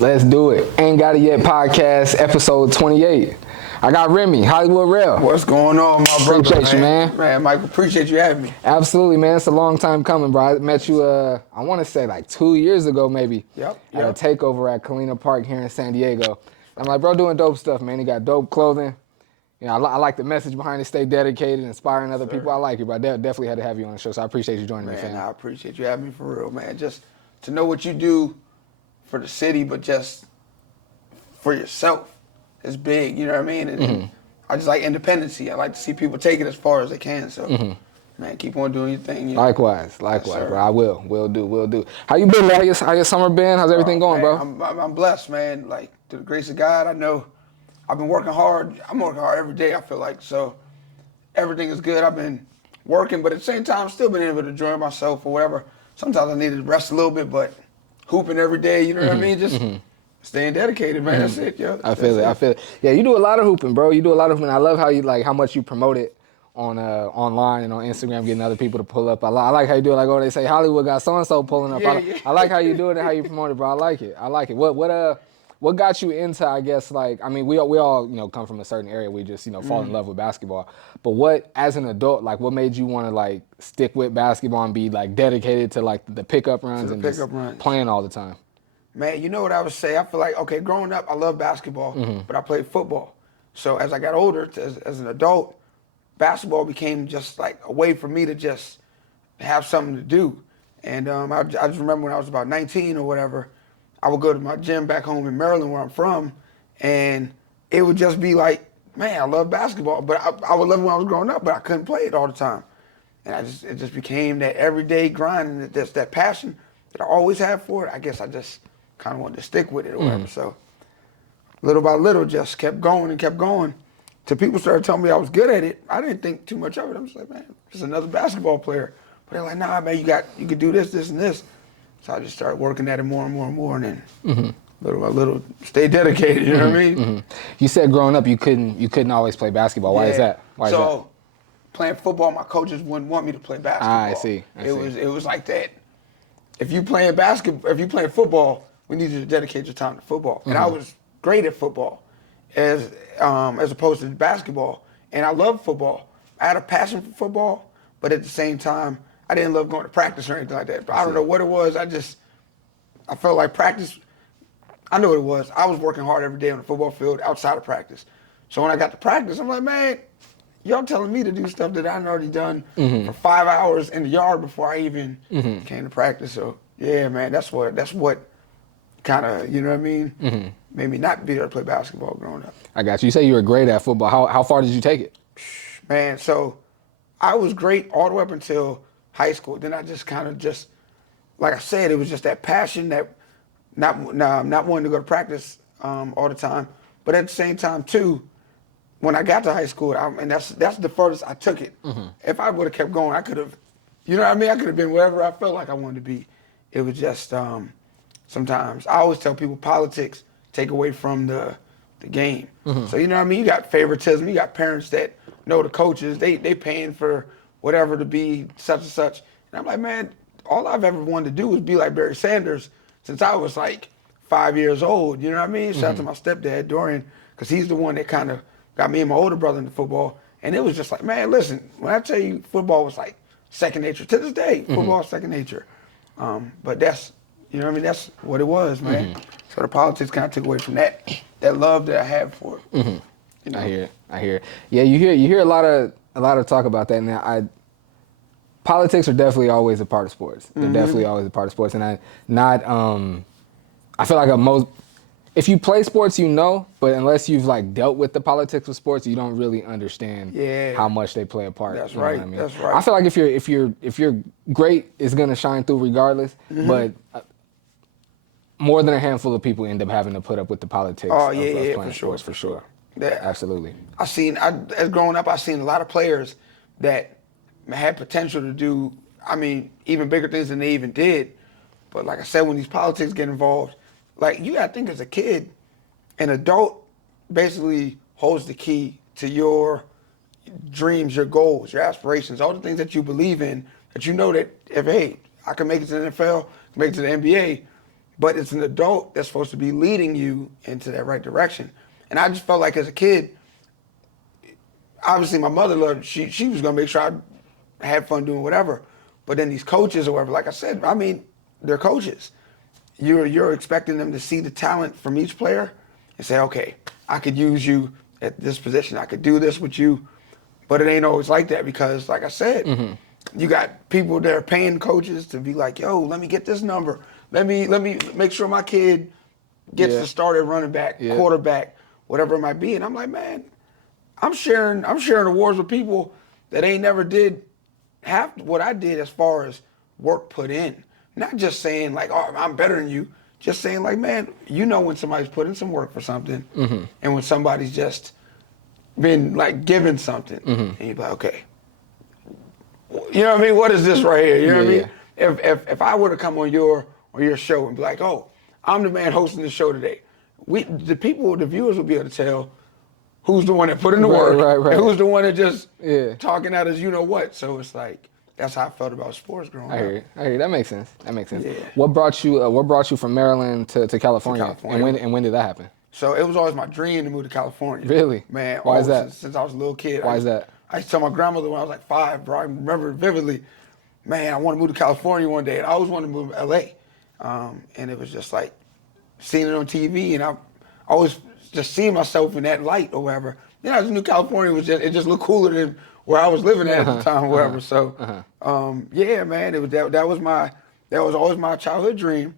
Let's do it. Ain't Got It Yet podcast, episode 28. I got Remy, Hollywood Rell. What's going on, my brother? Appreciate you, man. Man, Mike, appreciate you having me. Absolutely, man. It's a long time coming, bro. I met you, I want to say like 2 years ago, maybe. Yep. At a takeover at Kalina Park here in San Diego. I'm like, bro, doing dope stuff, man. He got dope clothing. You know, I like the message behind it. Stay dedicated, inspiring other people. I like it, bro. I definitely had to have you on the show, so I appreciate you joining me, fam. Man, I appreciate you having me for real, man. Just to know what you do for the city, but just for yourself is big, you know what I mean? And I just like independency. I like to see people take it as far as they can. So, man, keep on doing your thing. You know? Likewise, yes, bro. I will do. How you been, man? How your summer been? How's everything going, man, bro? I'm blessed, man. Like, to the grace of God, I know I've been working hard. I'm working hard every day, I feel like. So, everything is good. I've been working, but at the same time, still been able to enjoy myself or whatever. Sometimes I needed to rest a little bit, but hooping every day, you know what I mean? Just staying dedicated, man. That's it, yo. I feel it. Yeah, you do a lot of hooping, bro. You do a lot of hooping. I love how much you promote it on online and on Instagram, getting other people to pull up. I like how you do it. Like, oh, they say Hollywood got so and so pulling up. I like how you do it and how you promote it, bro. I like it. What got you into? I guess like I mean we all come from a certain area. We just fall in love with basketball. But what as an adult what made you want to like stick with basketball and be like dedicated to like the pickup runs and just playing all the time? Man, you know what I would say? I feel like, okay, growing up, I love basketball, but I played football. So as I got older, as an adult, basketball became just like a way for me to just have something to do. And I just remember when I was about 19 or whatever, I would go to my gym back home in Maryland where I'm from, and it would just be like, man, I love basketball. But I would love it when I was growing up, but I couldn't play it all the time. And it just became that everyday grind and that passion that I always had for it. I guess I just kind of wanted to stick with it or whatever. So little by little, just kept going. Till people started telling me I was good at it. I didn't think too much of it. I was like, man, just another basketball player. But they're like, nah, man, you could do this, and this. So I just started working at it more and more, and then little by little, stay dedicated. You know what I mean? You said growing up you couldn't always play basketball. Why is that? Playing football, my coaches wouldn't want me to play basketball. I see. It was like that. If you playing football, we need you to dedicate your time to football. And I was great at football as opposed to basketball. And I love football. I had a passion for football, but at the same time, I didn't love going to practice or anything like that. But I don't know what it was. I felt like practice, I knew what it was. I was working hard every day on the football field outside of practice. So when I got to practice, I'm like, man, y'all telling me to do stuff that I'd already done for 5 hours in the yard before I even came to practice. So yeah, man, that's what kind of, you know what I mean? Made me not be able to play basketball growing up. I got you. You say you were great at football. How far did you take it? Man, so I was great all the way up until high school. Then I just kind of like I said, it was just that passion that not wanting to go to practice all the time. But at the same time, too, when I got to high school, and that's the furthest I took it. If I would have kept going, I could have, you know what I mean? I could have been wherever I felt like I wanted to be. It was just sometimes, I always tell people politics take away from the game. So you know what I mean? You got favoritism. You got parents that know the coaches. They paying for whatever to be such and such. And I'm like, man, all I've ever wanted to do was be like Barry Sanders since I was like 5 years old. You know what I mean? Shout out to my stepdad, Dorian, because he's the one that kind of got me and my older brother into football. And it was just like, man, listen, when I tell you football was like second nature, to this day, football is second nature. But that's, you know what I mean? That's what it was, man. So the politics kind of took away from that love that I had for it. You know? I hear it. Yeah, you hear a lot of talk about that now. Politics are definitely always a part of sports. They're definitely always a part of sports, and I feel like if you play sports, but unless you've like dealt with the politics of sports, you don't really understand how much they play a part. That's right. What I mean? That's right. I feel like if you're great, it's gonna shine through regardless. But more than a handful of people end up having to put up with the politics of playing sports for sure. Yeah, absolutely. As growing up, I've seen a lot of players that had potential to do, even bigger things than they even did. But like I said, when these politics get involved, like you gotta think as a kid, an adult basically holds the key to your dreams, your goals, your aspirations, all the things that you believe in, that you know that if, hey, I can make it to the NFL, make it to the NBA, but it's an adult that's supposed to be leading you into that right direction. And I just felt like as a kid, obviously my mother loved, she was gonna make sure I had fun doing whatever. But then these coaches or whatever, like I said, I mean, they're coaches. You're expecting them to see the talent from each player and say, okay, I could use you at this position. I could do this with you. But it ain't always like that because, like I said, you got people that are paying coaches to be like, yo, let me get this number. Let me make sure my kid gets the starter running back, quarterback, whatever it might be. And I'm like, man, I'm sharing awards with people that ain't never did half what I did as far as work put in. Not just saying like, oh, I'm better than you. Just saying like, man, you know when somebody's put in some work for something and when somebody's just been like given something and you're like, okay, you know what I mean? What is this right here? You know what I mean? If I were to come on your show and be like, oh, I'm the man hosting the show today, the viewers will be able to tell who's the one that put in the work and who's the one that just talking out as you know what. So it's like, that's how I felt about sports growing up. I hear you. That makes sense. Yeah. What brought you from Maryland to California? And when did that happen? So it was always my dream to move to California. Really? Man. Why is that? Since I was a little kid. Why is that? I used to tell my grandmother when I was like 5, bro. I remember vividly, man, I want to move to California one day. And I always wanted to move to LA. And it was just like seeing it on TV. And I always just seeing myself in that light or whatever. You know, I just knew California it just looked cooler than where I was living at the time or whatever. So, yeah, man, it was that was always my childhood dream.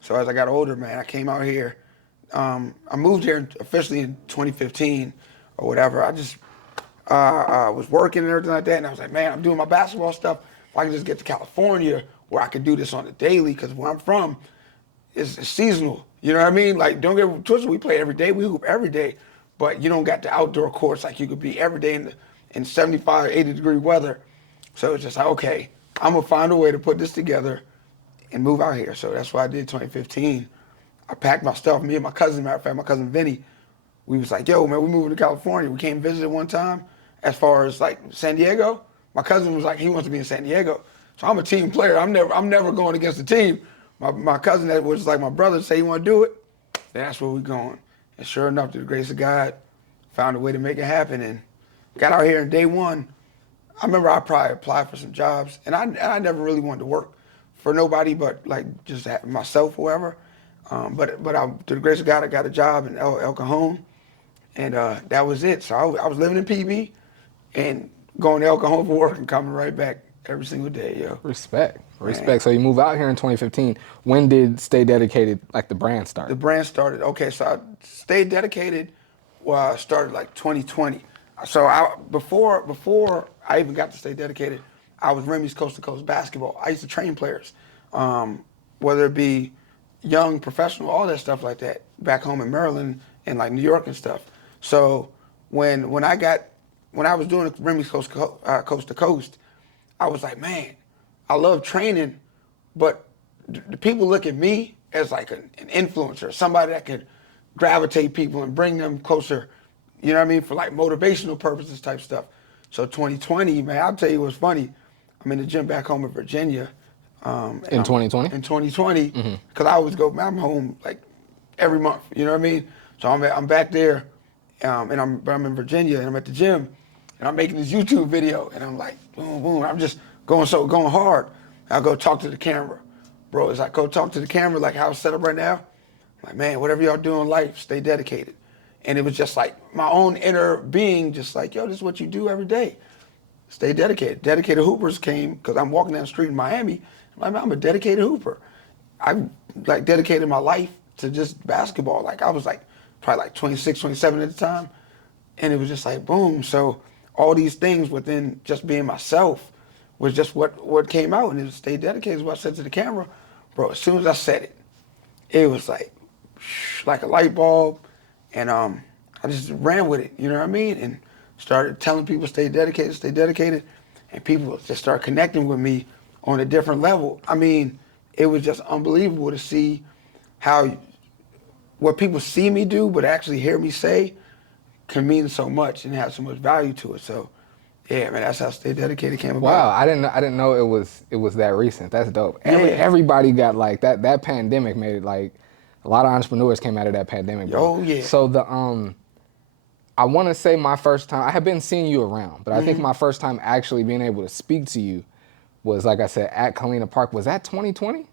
So as I got older, man, I came out here. I moved here officially in 2015 or whatever. I just was working and everything like that, and I was like, man, I'm doing my basketball stuff. If I can just get to California where I could do this on the daily, because where I'm from, it's seasonal. You know what I mean? Like, don't get twisted. We play every day. We hoop every day, but you don't got the outdoor courts like you could be every day in 75, 80 degree weather. So it's just like, okay, I'm gonna find a way to put this together and move out here. So that's what I did 2015. I packed my stuff. Me and my cousin, matter of fact, my cousin Vinny, we was like, yo, man, we moving to California. We came visit one time. As far as like San Diego, my cousin was like, he wants to be in San Diego. So I'm a team player. I'm never going against the team. My cousin that was like my brother say he want to do it. That's where we going. And sure enough, through the grace of God, found a way to make it happen and got out here in day one. I remember I probably applied for some jobs, and I never really wanted to work for nobody but like just myself or whatever. But through the grace of God, I got a job in El Cajon, and that was it. So I was living in PB and going to El Cajon for work and coming right back every single day, yo. Respect. So you move out here in 2015. When did Stay Dedicated, like the brand, start? The brand started, okay, so I Stay Dedicated started like 2020. So before I even got to Stay Dedicated, I was Remy's Coast to Coast basketball. I used to train players, whether it be young, professional, all that stuff like that, back home in Maryland and like New York and stuff. So when I was doing Remy's Coast to Coast, I was like, man, I love training, but the people look at me as like an influencer, somebody that could gravitate people and bring them closer, you know what I mean, for like motivational purposes type stuff. So 2020, man, I'll tell you what's funny. I'm in the gym back home in Virginia. In 2020? In 2020, because I always go, man, I'm home like every month, you know what I mean? So I'm back there, and I'm in Virginia, and I'm at the gym, and I'm making this YouTube video, and I'm like, boom, boom, I'm just going hard. I go talk to the camera. Bro, as I go talk to the camera, like how it's set up right now, I'm like, man, whatever y'all do in life, stay dedicated. And it was just like my own inner being, just like, yo, this is what you do every day. Stay dedicated. Dedicated hoopers came, because I'm walking down the street in Miami, I'm a dedicated hooper. I like dedicated my life to just basketball. Like I was like probably like 26, 27 at the time. And it was just like, boom. So all these things within just being myself was just what came out. And it was Stay Dedicated is what I said to the camera. Bro, as soon as I said it, it was like a light bulb. And I just ran with it, you know what I mean? And started telling people stay dedicated. And people just started connecting with me on a different level. I mean, it was just unbelievable to see how what people see me do, but actually hear me say can mean so much and have so much value to it. So Yeah, man, that's how Stay Dedicated came Wow, about. I didn't know it was that recent. That's dope. Yeah. Everybody got like that. That pandemic made it like a lot of entrepreneurs came out of that pandemic, bro. Oh, yeah. So I want to say my first time. I have been seeing you around, but I think my first time actually being able to speak to you was, like I said, at Kalina Park. Was that 2020?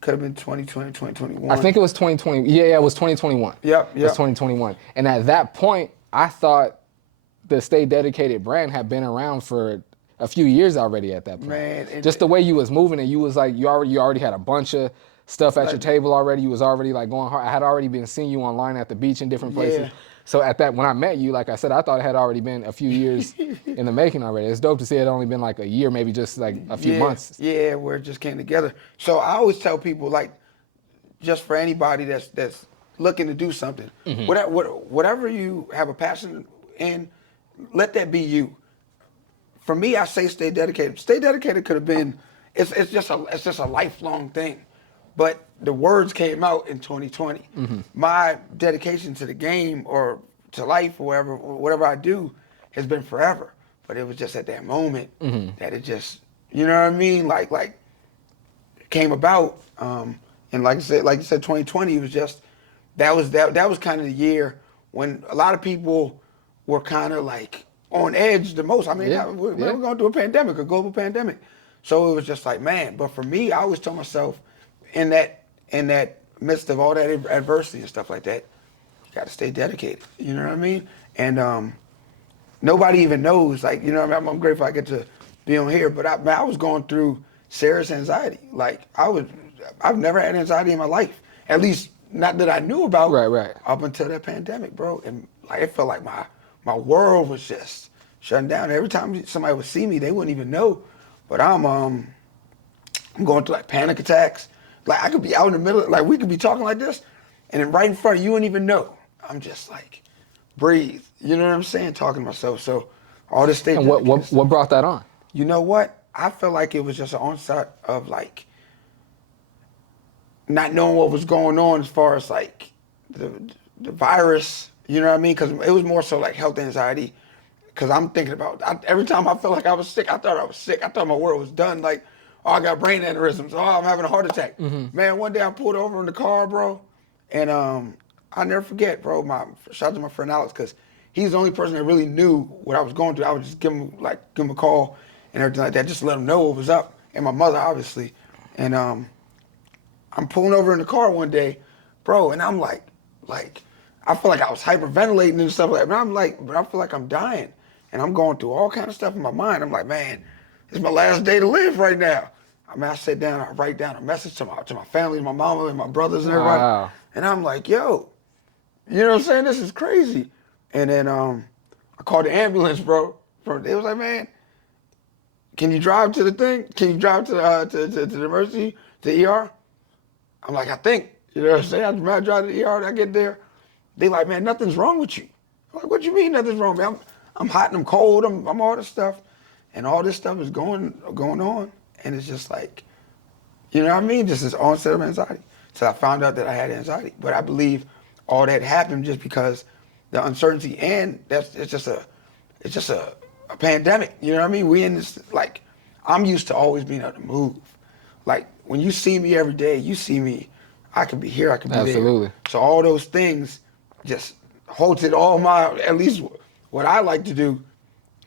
Could have been 2020, 2021. I think it was 2020. Yeah, it was 2021. Yep, It was yep. 2021. And at that point, I thought the Stay Dedicated brand had been around for a few years already at that point. Man, just the way you was moving, and you was like, you already had a bunch of stuff at your table already. You was already like going hard. I had already been seeing you online at the beach in different places. Yeah. So at that, when I met you, like I said, I thought it had already been a few years in the making already. It's dope to see it only been like a year, maybe just like a few months. Yeah, where it just came together. So I always tell people, like, just for anybody that's looking to do something, whatever you have a passion in, let that be you. For me, I say stay dedicated. Stay dedicated could have been, it's just a lifelong thing. But the words came out in 2020. My dedication to the game or to life or whatever I do has been forever. But it was just at that moment that it just, you know what I mean? Like came about. And like you said, 2020 was just, that was kind of the year when a lot of people were kind of like on edge the most. I mean, we're going through a pandemic, a global pandemic. So it was just like, man. But for me, I always told myself, in that midst of all that adversity and stuff like that, you got to stay dedicated. You know what I mean? And nobody even knows. Like, you know what I mean? I'm grateful I get to be on here. But I was going through serious anxiety. Like, I've never had anxiety in my life. At least not that I knew about. Right. Up until that pandemic, bro. And like, it felt like my world was just shutting down. Every time somebody would see me, they wouldn't even know. But I'm going through like panic attacks. Like, I could be out in the middle, like we could be talking like this, and then right in front of you, wouldn't even know. I'm just like, breathe. You know what I'm saying? Talking to myself. So all this state. And what brought that on? You know what? I felt like it was just an onset of like not knowing what was going on as far as like the virus. You know what I mean? Because it was more so like health anxiety. Because I'm thinking about, every time I felt like I was sick, I thought I was sick. I thought my world was done. Like, oh, I got brain aneurysms. Oh, I'm having a heart attack. Man, one day I pulled over in the car, bro, and I'll never forget, bro. Shout out to my friend Alex, because he's the only person that really knew what I was going through. I would just give him a call and everything like that, just to let him know what was up. And my mother, obviously. And I'm pulling over in the car one day, bro, and I'm like, I feel like I was hyperventilating and stuff like that. But I feel like I'm dying. And I'm going through all kind of stuff in my mind. I'm like, man, it's my last day to live right now. I mean, I sit down, I write down a message to my family, my mama and my brothers and everybody. Wow. And I'm like, yo, you know what I'm saying? This is crazy. And then I called the ambulance, bro. It was like, man, can you drive to the thing? Can you drive to the emergency, to the ER? I'm like, I think. You know what I'm saying? I drive to the ER, I get there. They like, man, nothing's wrong with you. I'm like, what you mean nothing's wrong, man? I'm hot and I'm cold, I'm all this stuff. And all this stuff is going on. And it's just like, you know what I mean? Just this onset of anxiety. So I found out that I had anxiety. But I believe all that happened just because the uncertainty, and it's just a pandemic. You know what I mean? We in this, like, I'm used to always being able to move. Like, when you see me every day, you see me, I could be here, I could be Absolutely. there. So all those things just halted all at least what I like to do,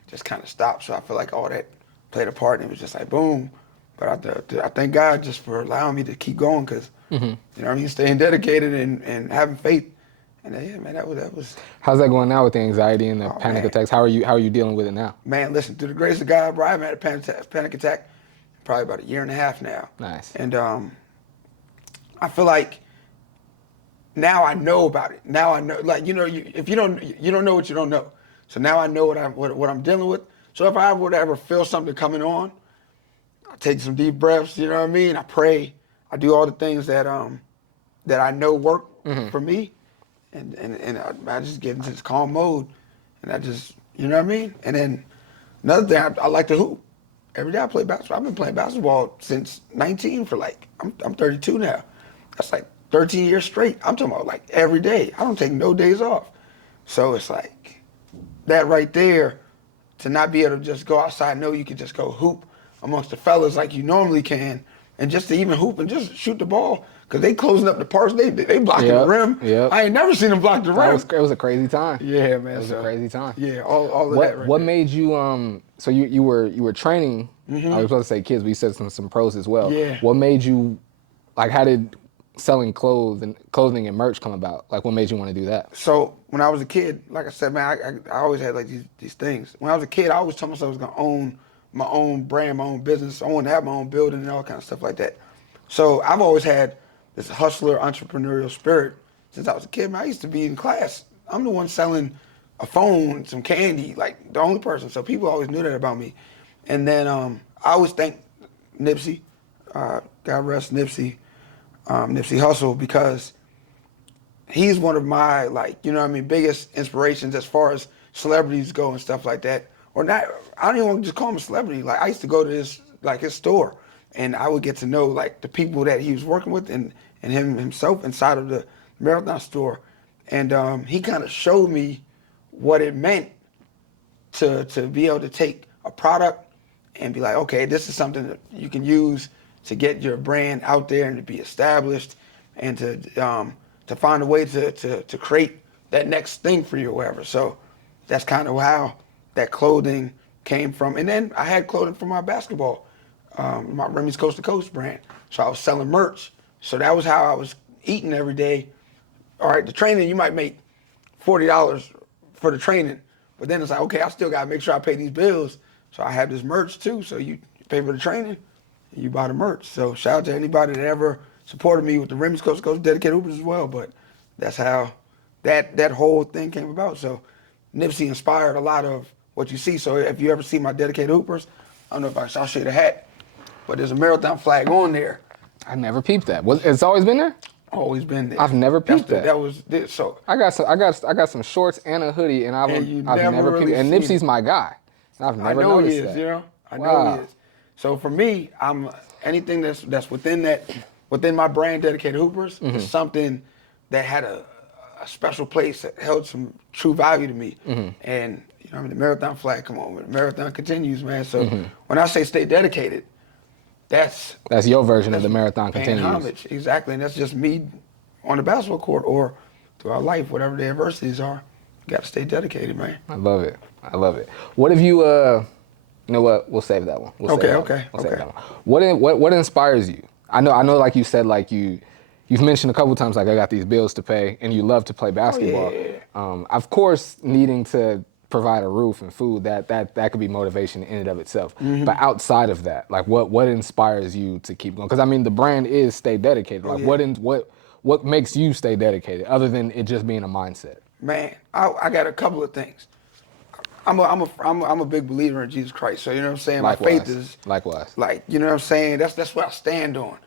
just kind of stopped. So I feel like all that played a part, and it was just like, boom. But I thank God just for allowing me to keep going, because, you know what I mean, staying dedicated and having faith. And yeah, man, that was. How's that going now with the anxiety and the panic attacks? How are you dealing with it now? Man, listen, through the grace of God, bro, I haven't had a panic attack probably about a year and a half now. Nice. And I feel like now I know about it. Now I know, like, you know, if you don't know what you don't know. So now I know what I'm dealing with. So if I would ever feel something coming on, I take some deep breaths. You know what I mean? I pray. I do all the things that I know work for me, and I just get into this calm mode, and I just, you know what I mean? And then another thing, I like to hoop. Every day I play basketball. I've been playing basketball since 19 for like, I'm 32 now. That's like 13 years straight. I'm talking about like every day. I don't take no days off. So it's like, that right there to not be able to just go outside, know you can just go hoop amongst the fellas like you normally can, and just to even hoop and just shoot the ball, because they closing up the parks, they blocking the rim. Yep. I ain't never seen them block the rim. It was a crazy time. Yeah, man. It was a crazy time. Yeah, all of that right What there. made you so you were training, I was supposed to say kids, but you said some pros as well. Yeah. What made you, like, how did selling clothing and merch come about? Like, what made you want to do that? So when I was a kid, like I said, man, I always had like these things. When I was a kid, I always told myself I was gonna own my own brand, my own business. I wanted to have my own building and all kind of stuff like that. So I've always had this hustler, entrepreneurial spirit since I was a kid. Man, I used to be in class. I'm the one selling a phone, some candy, like the only person. So people always knew that about me. And then I always thank Nipsey, God rest Nipsey Hussle, because he's one of my, like, you know what I mean, biggest inspirations as far as celebrities go and stuff like that. Or not, I don't even want to just call him a celebrity. Like, I used to go to his store, and I would get to know, like, the people that he was working with and him himself inside of the Marathon store. And he kind of showed me what it meant to be able to take a product and be like, okay, this is something that you can use to get your brand out there and to be established, and to find a way to create that next thing for you or whatever. So that's kind of how that clothing came from. And then I had clothing for my basketball, my Remy's Coast to Coast brand. So I was selling merch. So that was how I was eating every day. All right, the training, you might make $40 for the training, but then it's like, okay, I still got to make sure I pay these bills. So I have this merch too. So you pay for the training, and you buy the merch. So shout out to anybody that ever supported me with the Remy's Coast to Coast dedicated hoopers as well. But that's how that whole thing came about. So Nipsey inspired a lot of what you see. So if you ever see my dedicated hoopers, I don't know if I'll show you the hat, but there's a marathon flag on there. I never peeped that. It's always been there? Always been there. I've never peeped that. That was this. So I got some shorts and a hoodie, and I've never really peeped. And seen Nipsey's it. my guy. And I've never I know noticed he is, that. you know. I Wow. know he is. So for me, I'm anything that's within my brand, dedicated hoopers, is something that had a special place that held some true value to me. And you know, I mean, the marathon flag, come on, the marathon continues, man. So when I say stay dedicated, that's your version of the marathon paying continues. homage, exactly. And that's just me on the basketball court or throughout life, whatever the adversities are. You got to stay dedicated, man. I love it. I love it. What have you? You know what? We'll save that one. We'll save that one. What inspires you? I know. Like you said, like you've mentioned a couple times, like I got these bills to pay, and you love to play basketball. Oh, yeah. Of course, needing to provide a roof and food, that could be motivation in and of itself. But outside of that, like what inspires you to keep going? Because I mean, the brand is stay dedicated. Like what makes you stay dedicated, other than it just being a mindset? Man, I got a couple of things. I'm a big believer in Jesus Christ. So you know what I'm saying. Likewise. My faith is likewise. Like, you know what I'm saying. That's what I stand on.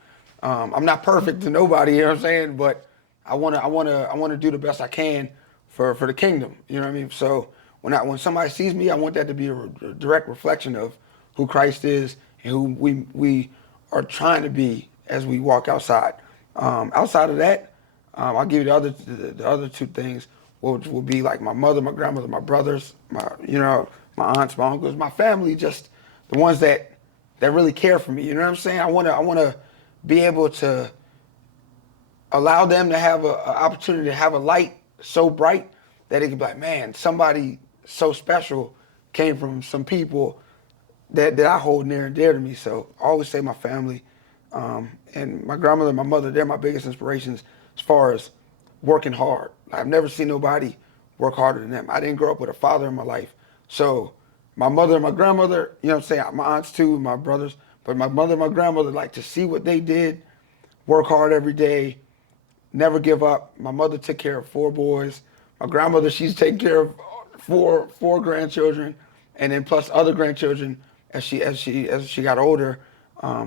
I'm not perfect to nobody. You know what I'm saying. But I wanna do the best I can for the kingdom. You know what I mean. So when somebody sees me, I want that to be a direct reflection of who Christ is and who we are trying to be as we walk outside. Outside of that, I'll give you the other two things, which will be like my mother, my grandmother, my brothers, my aunts, my uncles, my family, just the ones that really care for me. You know what I'm saying? I wanna be able to allow them to have an opportunity to have a light so bright that it can be like, man, somebody so special came from some people that I hold near and dear to me. So I always say my family, and my grandmother and my mother, they're my biggest inspirations as far as working hard. I've never seen nobody work harder than them. I didn't grow up with a father in my life. So my mother and my grandmother, you know what I'm saying, my aunts too, my brothers, but my mother and my grandmother, like, to see what they did, work hard every day, never give up. My mother took care of 4 boys. My grandmother, she's taking care of four grandchildren, and then plus other grandchildren as she got older,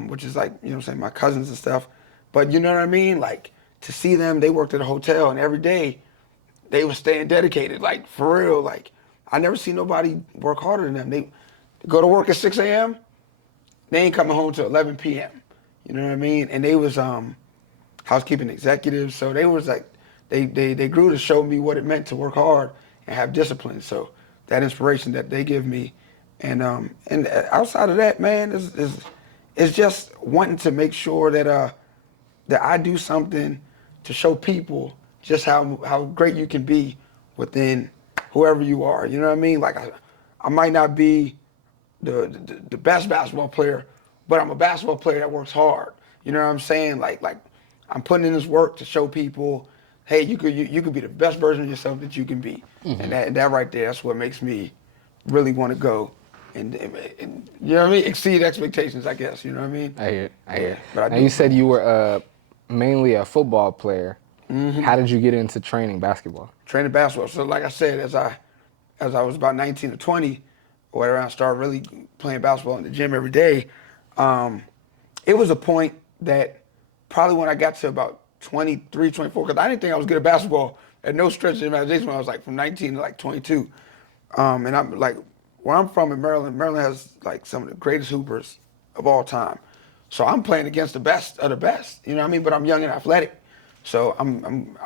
which is like, you know what I'm saying, my cousins and stuff. But you know what I mean? Like, to see them, they worked at a hotel, and every day they were staying dedicated, like, for real. Like, I never see nobody work harder than them. They go to work at 6 a.m., they ain't coming home till 11 p.m. You know what I mean? And they was housekeeping executives, so they was like, they grew to show me what it meant to work hard and have discipline. So that inspiration that they give me And outside of that, man, is just wanting to make sure that I do something to show people just how great you can be within whoever you are. You know what I mean? Like I might not be the best basketball player, but I'm a basketball player that works hard. You know what I'm saying? Like I'm putting in this work to show people, hey, you could be the best version of yourself that you can be. And that right there, that's what makes me really want to go and you know what I mean? Exceed expectations, I guess. You know what I mean? I hear it. I hear it. But I Now do you it said for you were mainly a football player. How did you get into training basketball? training basketball. So like I said, as I was about 19 or 20, or whatever, I started really playing basketball in the gym every day. It was a point that probably when I got to about 23, 24, because I didn't think I was good at basketball at no stretch of the imagination when I was like from 19 to like 22. And I'm like, where I'm from in Maryland, Maryland has like some of the greatest hoopers of all time. So I'm playing against the best of the best, you know what I mean? But I'm young and athletic. So I'm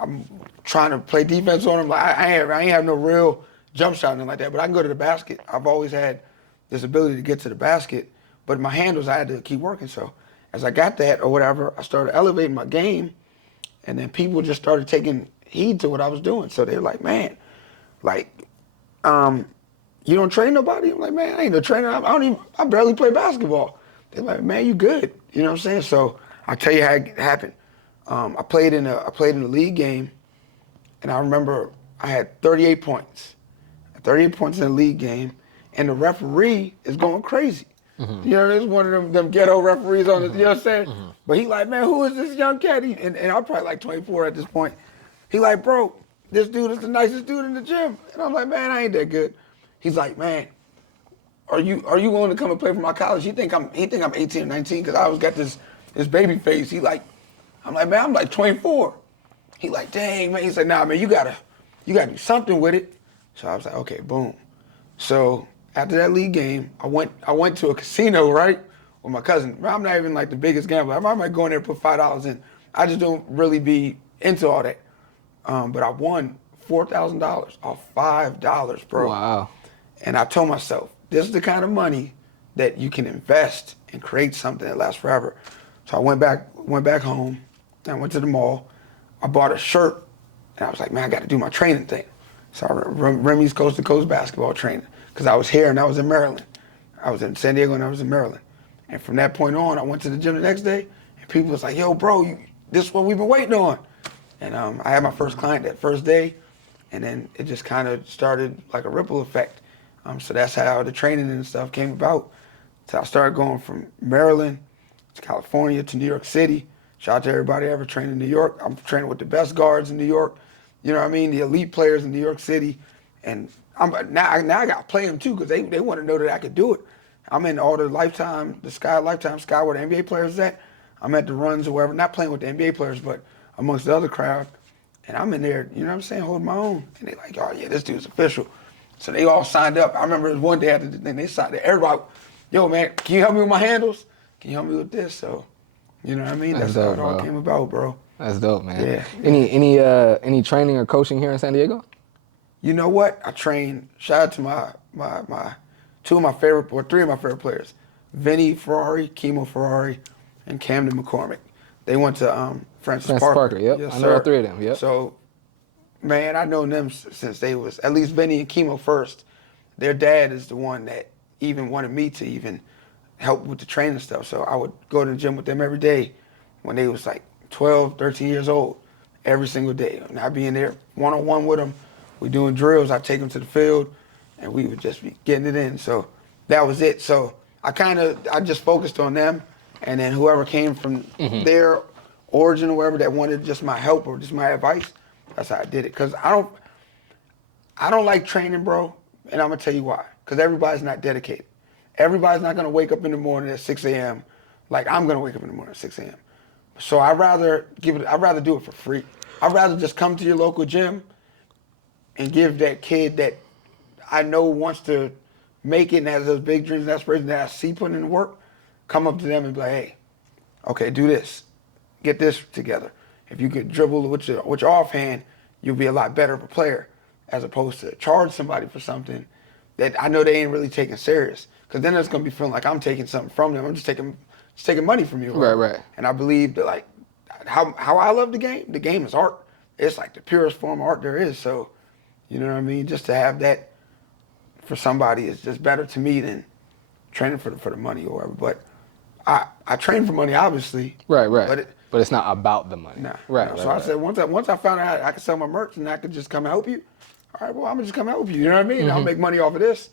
trying to play defense on them. Like I ain't have no real jump shot or anything like that, but I can go to the basket. I've always had this ability to get to the basket, but my handles I had to keep working. So as I got that or whatever, I started elevating my game, and then people just started taking heed to what I was doing. So they're like, man, like, you don't train nobody? I'm like, man, I ain't no trainer. I barely play basketball. They're like, man, you good. You know what I'm saying? So I'll tell you how it happened. I played in a league game, and I remember I had 38 points. 38 points in a league game, and the referee is going crazy. You know, there's one of them ghetto referees on it, you know what I'm saying? But he like, man, who is this young cat? And I'm probably like 24 at this point. He like, bro, this dude is the nicest dude in the gym. And I'm like, man, I ain't that good. He's like, man, are you willing to come and play for my college? He think I'm 18 or 19 because I always got this baby face. He like, I'm like, man, I'm like 24. He like, dang, man. He said, nah, man, you gotta do something with it. So I was like, okay, boom. So after that league game, I went to a casino, right, with my cousin. I'm not even like the biggest gambler. I might go in there and put $5 in. I just don't really be into all that. But I won $4,000 off $5, bro. Wow. And I told myself, this is the kind of money that you can invest and create something that lasts forever. So I went back home. I went to the mall. I bought a shirt, and I was like, man, I got to do my training thing. So I Remy's Coast to Coast basketball training because I was here and I was in Maryland. I was in San Diego and I was in Maryland. And from that point on, I went to the gym the next day, and people was like, yo, bro, this is what we've been waiting on. And I had my first client that first day, and then it just kind of started like a ripple effect. So that's how the training and stuff came about. So I started going from Maryland to California to New York City. Shout out to everybody ever trained in New York. I'm training with the best guards in New York. You know what I mean? The elite players in New York City. And now I got to play them too because they want to know that I could do it. I'm in all the Lifetime Sky where the NBA players is at. I'm at the runs or wherever, not playing with the NBA players, but amongst the other crowd. And I'm in there, you know what I'm saying, holding my own. And they like, oh yeah, this dude's official. So they all signed up. I remember one day after the thing, they signed up. Everybody, yo man, can you help me with my handles? Can you help me with this? So, you know what I mean? That's dope, how it all bro. came about, bro. That's dope, man. Yeah. Any training or coaching here in San Diego? You know what? I trained, shout out to my two of my favorite, or three of my favorite players, Vinny Ferrari, Kimo Ferrari, and Camden McCormick. They went to Francis Parker. Yep. Yes, I know all sir. three of them, yep. So, man, I've known them since they was, at least Vinny and Kimo first. Their dad is the one that even wanted me to even help with the training stuff. So I would go to the gym with them every day when they was like 12, 13 years old, every single day. And I'd be in there one-on-one with them. We doing drills. I'd take them to the field, and we would just be getting it in. So that was it. So I just focused on them, and then whoever came from their origin or wherever that wanted just my help or just my advice, that's how I did it. Because I don't like training, bro, and I'm going to tell you why. Because everybody's not dedicated. Everybody's not going to wake up in the morning at 6 a.m. like I'm going to wake up in the morning at 6 a.m. So I'd rather do it for free. I'd rather just come to your local gym and give that kid that I know wants to make it and has those big dreams and aspirations that I see putting in the work, come up to them and be like, hey, okay, do this. Get this together. If you could dribble with your offhand, you'll be a lot better of a player as opposed to charge somebody for something that I know they ain't really taking serious. Because then it's gonna be feeling like I'm taking something from them. I'm just taking money from you. Right. And I believe that like how I love the game is art. It's like the purest form of art there is. So, you know what I mean? Just to have that for somebody is just better to me than training for the money or whatever. But I train for money, obviously. Right. But it's not about the money. Nah. Right. So I said once I found out I could sell my merch and I could just come help you. All right, well I'm gonna just come help you. You know what I mean? I'll make money off of this,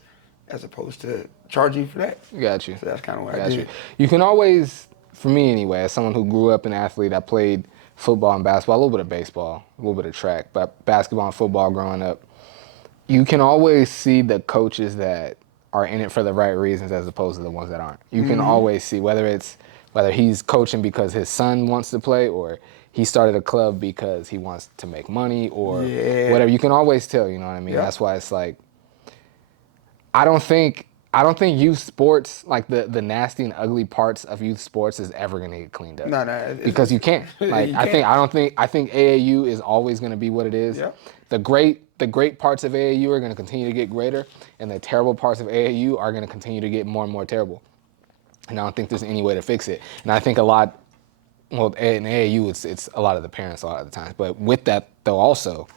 as opposed to charging you for that. Got you. So that's kind of what I did. You can always, for me anyway, as someone who grew up an athlete, I played football and basketball, a little bit of baseball, a little bit of track, but basketball and football growing up. You can always see the coaches that are in it for the right reasons as opposed to the ones that aren't. You can always see whether he's coaching because his son wants to play or he started a club because he wants to make money or whatever. You can always tell, you know what I mean? Yep. That's why it's like, I don't think youth sports, like the nasty and ugly parts of youth sports, is ever gonna get cleaned up. No, because you can't. Like I think AAU is always gonna be what it is. Yep. The great parts of AAU are gonna continue to get greater, and the terrible parts of AAU are gonna continue to get more and more terrible. And I don't think there's any way to fix it. And I think in AAU it's a lot of the parents a lot of the times. But with that though also,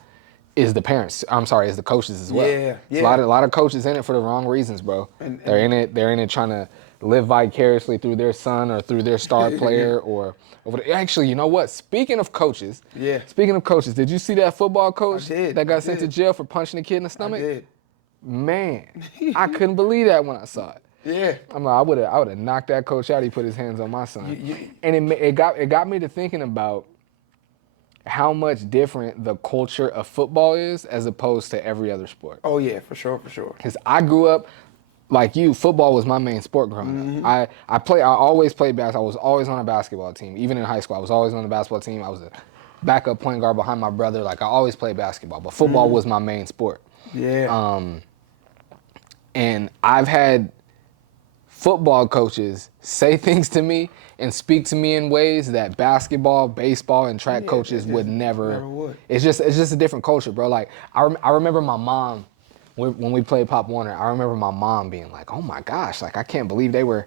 is the parents. I'm sorry, is the coaches as well. Yeah. There's a lot of coaches in it for the wrong reasons, bro. They're in it trying to live vicariously through their son or through their star player or actually, you know what? Speaking of coaches, did you see that football coach that got sent to jail for punching a kid in the stomach? I did. Man, I couldn't believe that when I saw it. Yeah. I'm like, I would have knocked that coach out. He put his hands on my son. And it got me to thinking about how much different the culture of football is as opposed to every other sport. Oh yeah, for sure. Because I grew up, like you, football was my main sport growing up. I always played basketball. I was always on a basketball team. Even in high school, I was always on the basketball team. I was a backup point guard behind my brother. Like I always played basketball, but football was my main sport. Yeah. And I've had football coaches say things to me and speak to me in ways that basketball, baseball, and track coaches would never. It's just a different culture, bro. Like I remember my mom when we played Pop Warner. I remember my mom being like, "Oh my gosh, like I can't believe they were."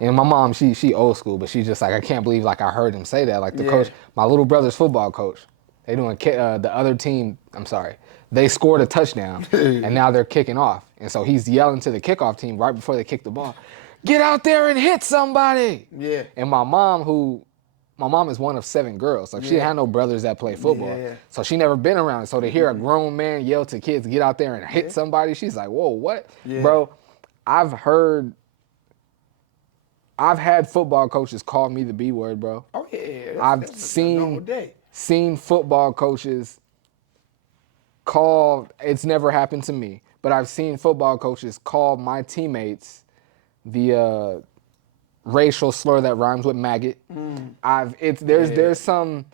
And my mom, she old school, but she's just like, I can't believe like I heard him say that. Like the coach, my little brother's football coach, they doing the other team. I'm sorry, they scored a touchdown and now they're kicking off, and so he's yelling to the kickoff team right before they kick the ball. Get out there and hit somebody. Yeah. And my mom is one of 7 girls. Like she didn't have no brothers that play football. Yeah. So she never been around it. So to hear a grown man yell to kids, get out there and hit somebody, she's like, whoa, what? Yeah. Bro, I've had football coaches call me the B word, bro. Oh yeah. I've seen football coaches call, it's never happened to me, but I've seen football coaches call my teammates the racial slur that rhymes with maggot. There's some,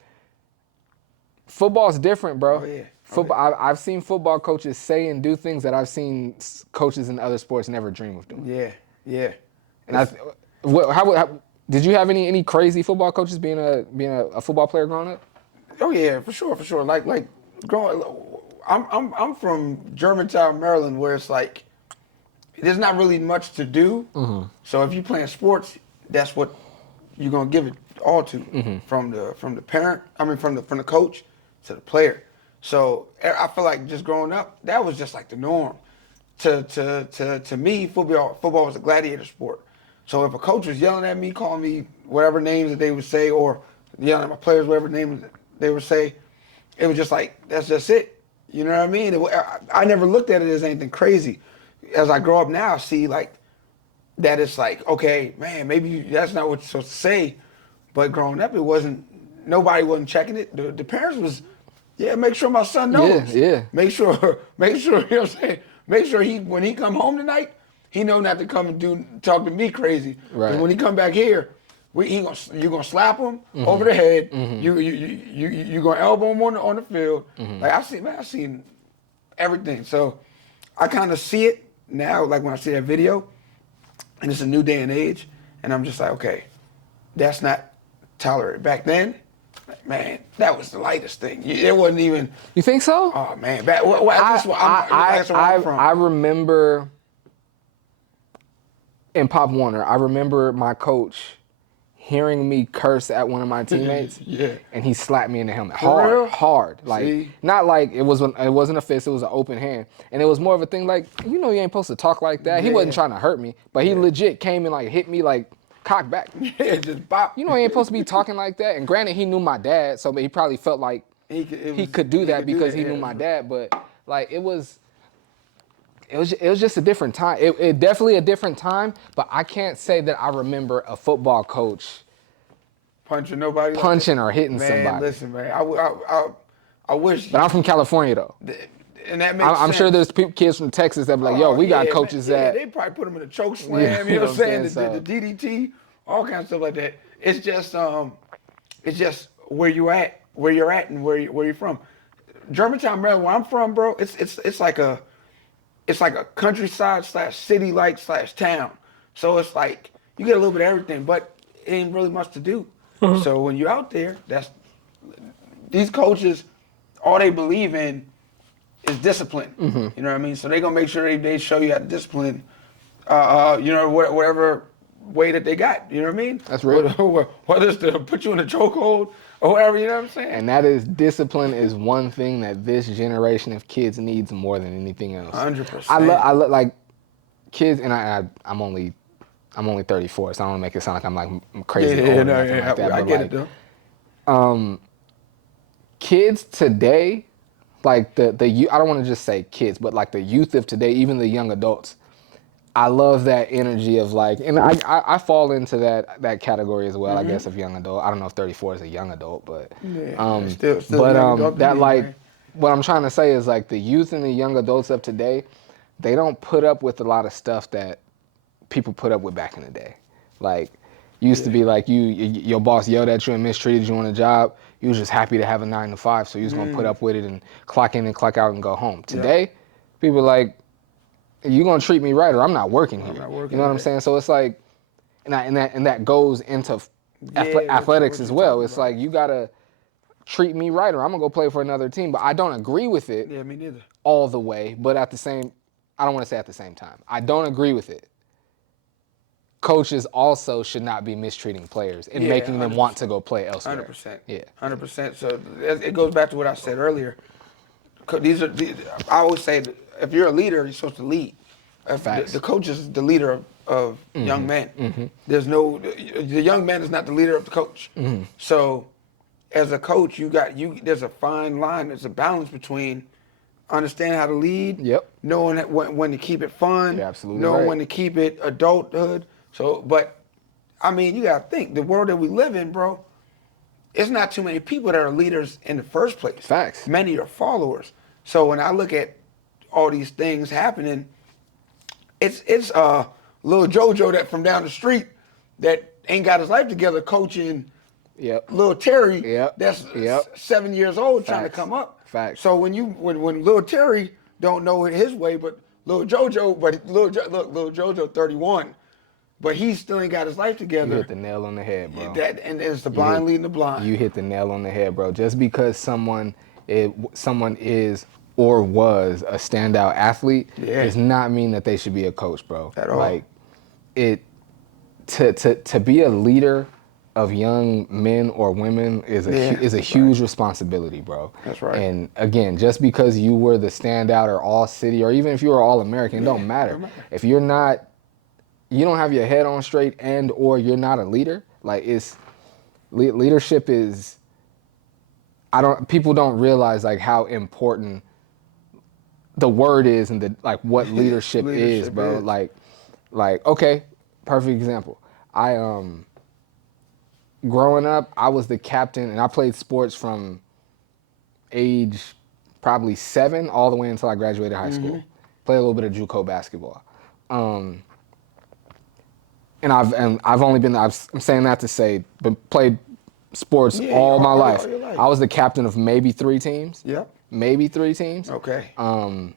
football's different, bro. Oh, yeah. Football. I've seen football coaches say and do things that I've seen coaches in other sports never dream of doing. Yeah. And how did you have any crazy football coaches being a football player growing up? Oh yeah, for sure. Like growing, I'm from Germantown, Maryland, where it's like there's not really much to do. So if you're playing sports, that's what you're gonna give it all to, from the parent. I mean, from the coach to the player. So I feel like just growing up, that was just like the norm. To me, football was a gladiator sport. So if a coach was yelling at me, calling me whatever names that they would say, or yelling at my players, whatever names they would say, it was just like, that's just it. You know what I mean? I never looked at it as anything crazy. As I grow up now, I see like that it's like, okay, man, maybe that's not what you're supposed to say. But growing up, nobody wasn't checking it. The parents was, make sure my son knows. Yeah. Make sure, you know what I'm saying? Make sure when he come home tonight, he know not to come and talk to me crazy. Right. Because when he come back here, you're gonna slap him over the head. You gonna elbow him on the field. Like I've seen everything. So I kind of see it now. Like when I see that video, and it's a new day and age, and I'm just like, okay, that's not tolerated. Back then, Man, that was the lightest thing. It wasn't even. You think so? Oh man, that's where I'm from. I remember in Pop Warner, I remember my coach hearing me curse at one of my teammates, Yeah. and he slapped me in the helmet real? hard, like See? not like it wasn't a fist, it was an open hand, and it was more of a thing like you ain't supposed to talk like that. He wasn't trying to hurt me, but he legit came and like hit me like cock back. Yeah, just bop. You ain't supposed to be talking like that. And granted, he knew my dad, so he probably felt like he could do that because he knew my dad, but like it was just a different time. It definitely a different time, but I can't say that I remember a football coach punching or hitting somebody. Man, listen, man. I wish. But I'm from California though, and that makes sense. I'm sure there's kids from Texas that be like, "Yo, we got coaches that." They probably put them in a choke slam. You know what I'm saying? The DDT, all kinds of stuff like that. It's just where you're at, and where you're from. Germantown, Maryland, where I'm from, bro. It's like a countryside / city / town. So it's like you get a little bit of everything, but it ain't really much to do. So when you're out there, these coaches, all they believe in is discipline. You know what I mean? So they're gonna make sure they show you how to discipline. Whatever way that they got. You know what I mean? That's real. Whether it's to put you in a chokehold or whatever. You know what I'm saying? And that is discipline is one thing that this generation of kids needs more than anything else. 100%. I love like kids, and I'm only 34, so I don't want to make it sound like I'm like crazy old or nothing like that. I get it though. Kids today, like I don't want to just say kids, but like the youth of today, even the young adults, I love that energy of like, and I fall into that category as well, I guess, of young adult. I don't know if 34 is a young adult, but still but that like, what I'm trying to say is like the youth and the young adults of today, they don't put up with a lot of stuff that people put up with back in the day. Like, used to be like your boss yelled at you and mistreated you on a job. You was just happy to have a 9 to 5, so you was gonna put up with it and clock in and clock out and go home. Today, people are like, you're gonna treat me right or I'm not working here. You know what I'm saying? So it's like, and that goes into athletics as well. It's like you gotta treat me right or I'm gonna go play for another team. But I don't agree with it. Yeah, me neither. All the way, but I don't want to say at the same time. I don't agree with it. Coaches also should not be mistreating players and making them want to go play elsewhere. 100%. Yeah. 100%. So it goes back to what I said earlier. I always say, if you're a leader, you're supposed to lead. The coach is the leader of young men. There's the young man is not the leader of the coach. So as a coach, there's a fine line. There's a balance between understanding how to lead, knowing when to keep it fun, knowing when to keep it adulthood. So, but I mean, you gotta think the world that we live in, bro. It's not too many people that are leaders in the first place. Facts. Many are followers. So when I look at all these things happening, it's little JoJo that from down the street that ain't got his life together coaching little Terry that's 7 years old trying to come up. Facts. So when little Terry don't know his way, but little JoJo 31, but he still ain't got his life together. You hit the nail on the head, bro. And it's the blind leading the blind. You hit the nail on the head, bro. Just because someone is or was a standout athlete does not mean that they should be a coach, bro. At all. Like to be a leader of young men or women is a huge responsibility, bro. That's right. And again, just because you were the standout or all city, or even if you were all American, it don't matter. If you don't have your head on straight and or you're not a leader, like leadership is, people don't realize like how important the word is and what leadership is, bro. Like, okay, perfect example. Growing up, I was the captain and I played sports from age probably 7 all the way until I graduated high school. Played a little bit of JUCO basketball. And I've only been, I'm saying that to say, but played sports all my life. I was the captain of maybe 3 teams. Maybe 3 teams. Okay. And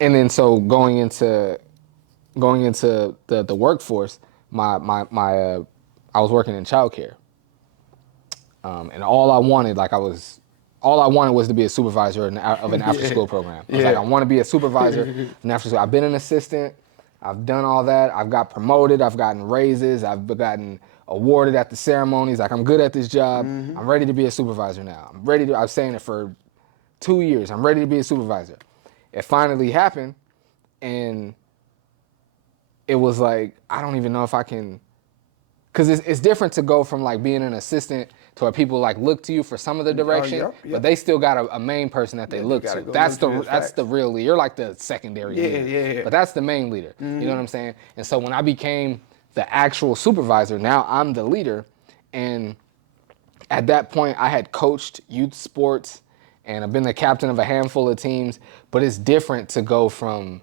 then so going into the workforce, I was working in childcare. And all I wanted, all I wanted was to be a supervisor of an after school program. I was like, I want to be a supervisor of an after school. I've been an assistant. I've done all that. I've got promoted. I've gotten raises. I've gotten awarded at the ceremonies. Like, I'm good at this job. I'm ready to be a supervisor now. I was saying it for 2 years. I'm ready to be a supervisor. It finally happened, and it was like, I don't even know if I can, because it's different to go from like being an assistant to where people like look to you for some of the direction, but they still got a main person that they look to. That's the real leader. You're like the secondary leader. But that's the main leader. You know what I'm saying? And so when I became the actual supervisor, now I'm the leader. And at that point, I had coached youth sports and I've been the captain of a handful of teams, but it's different to go from,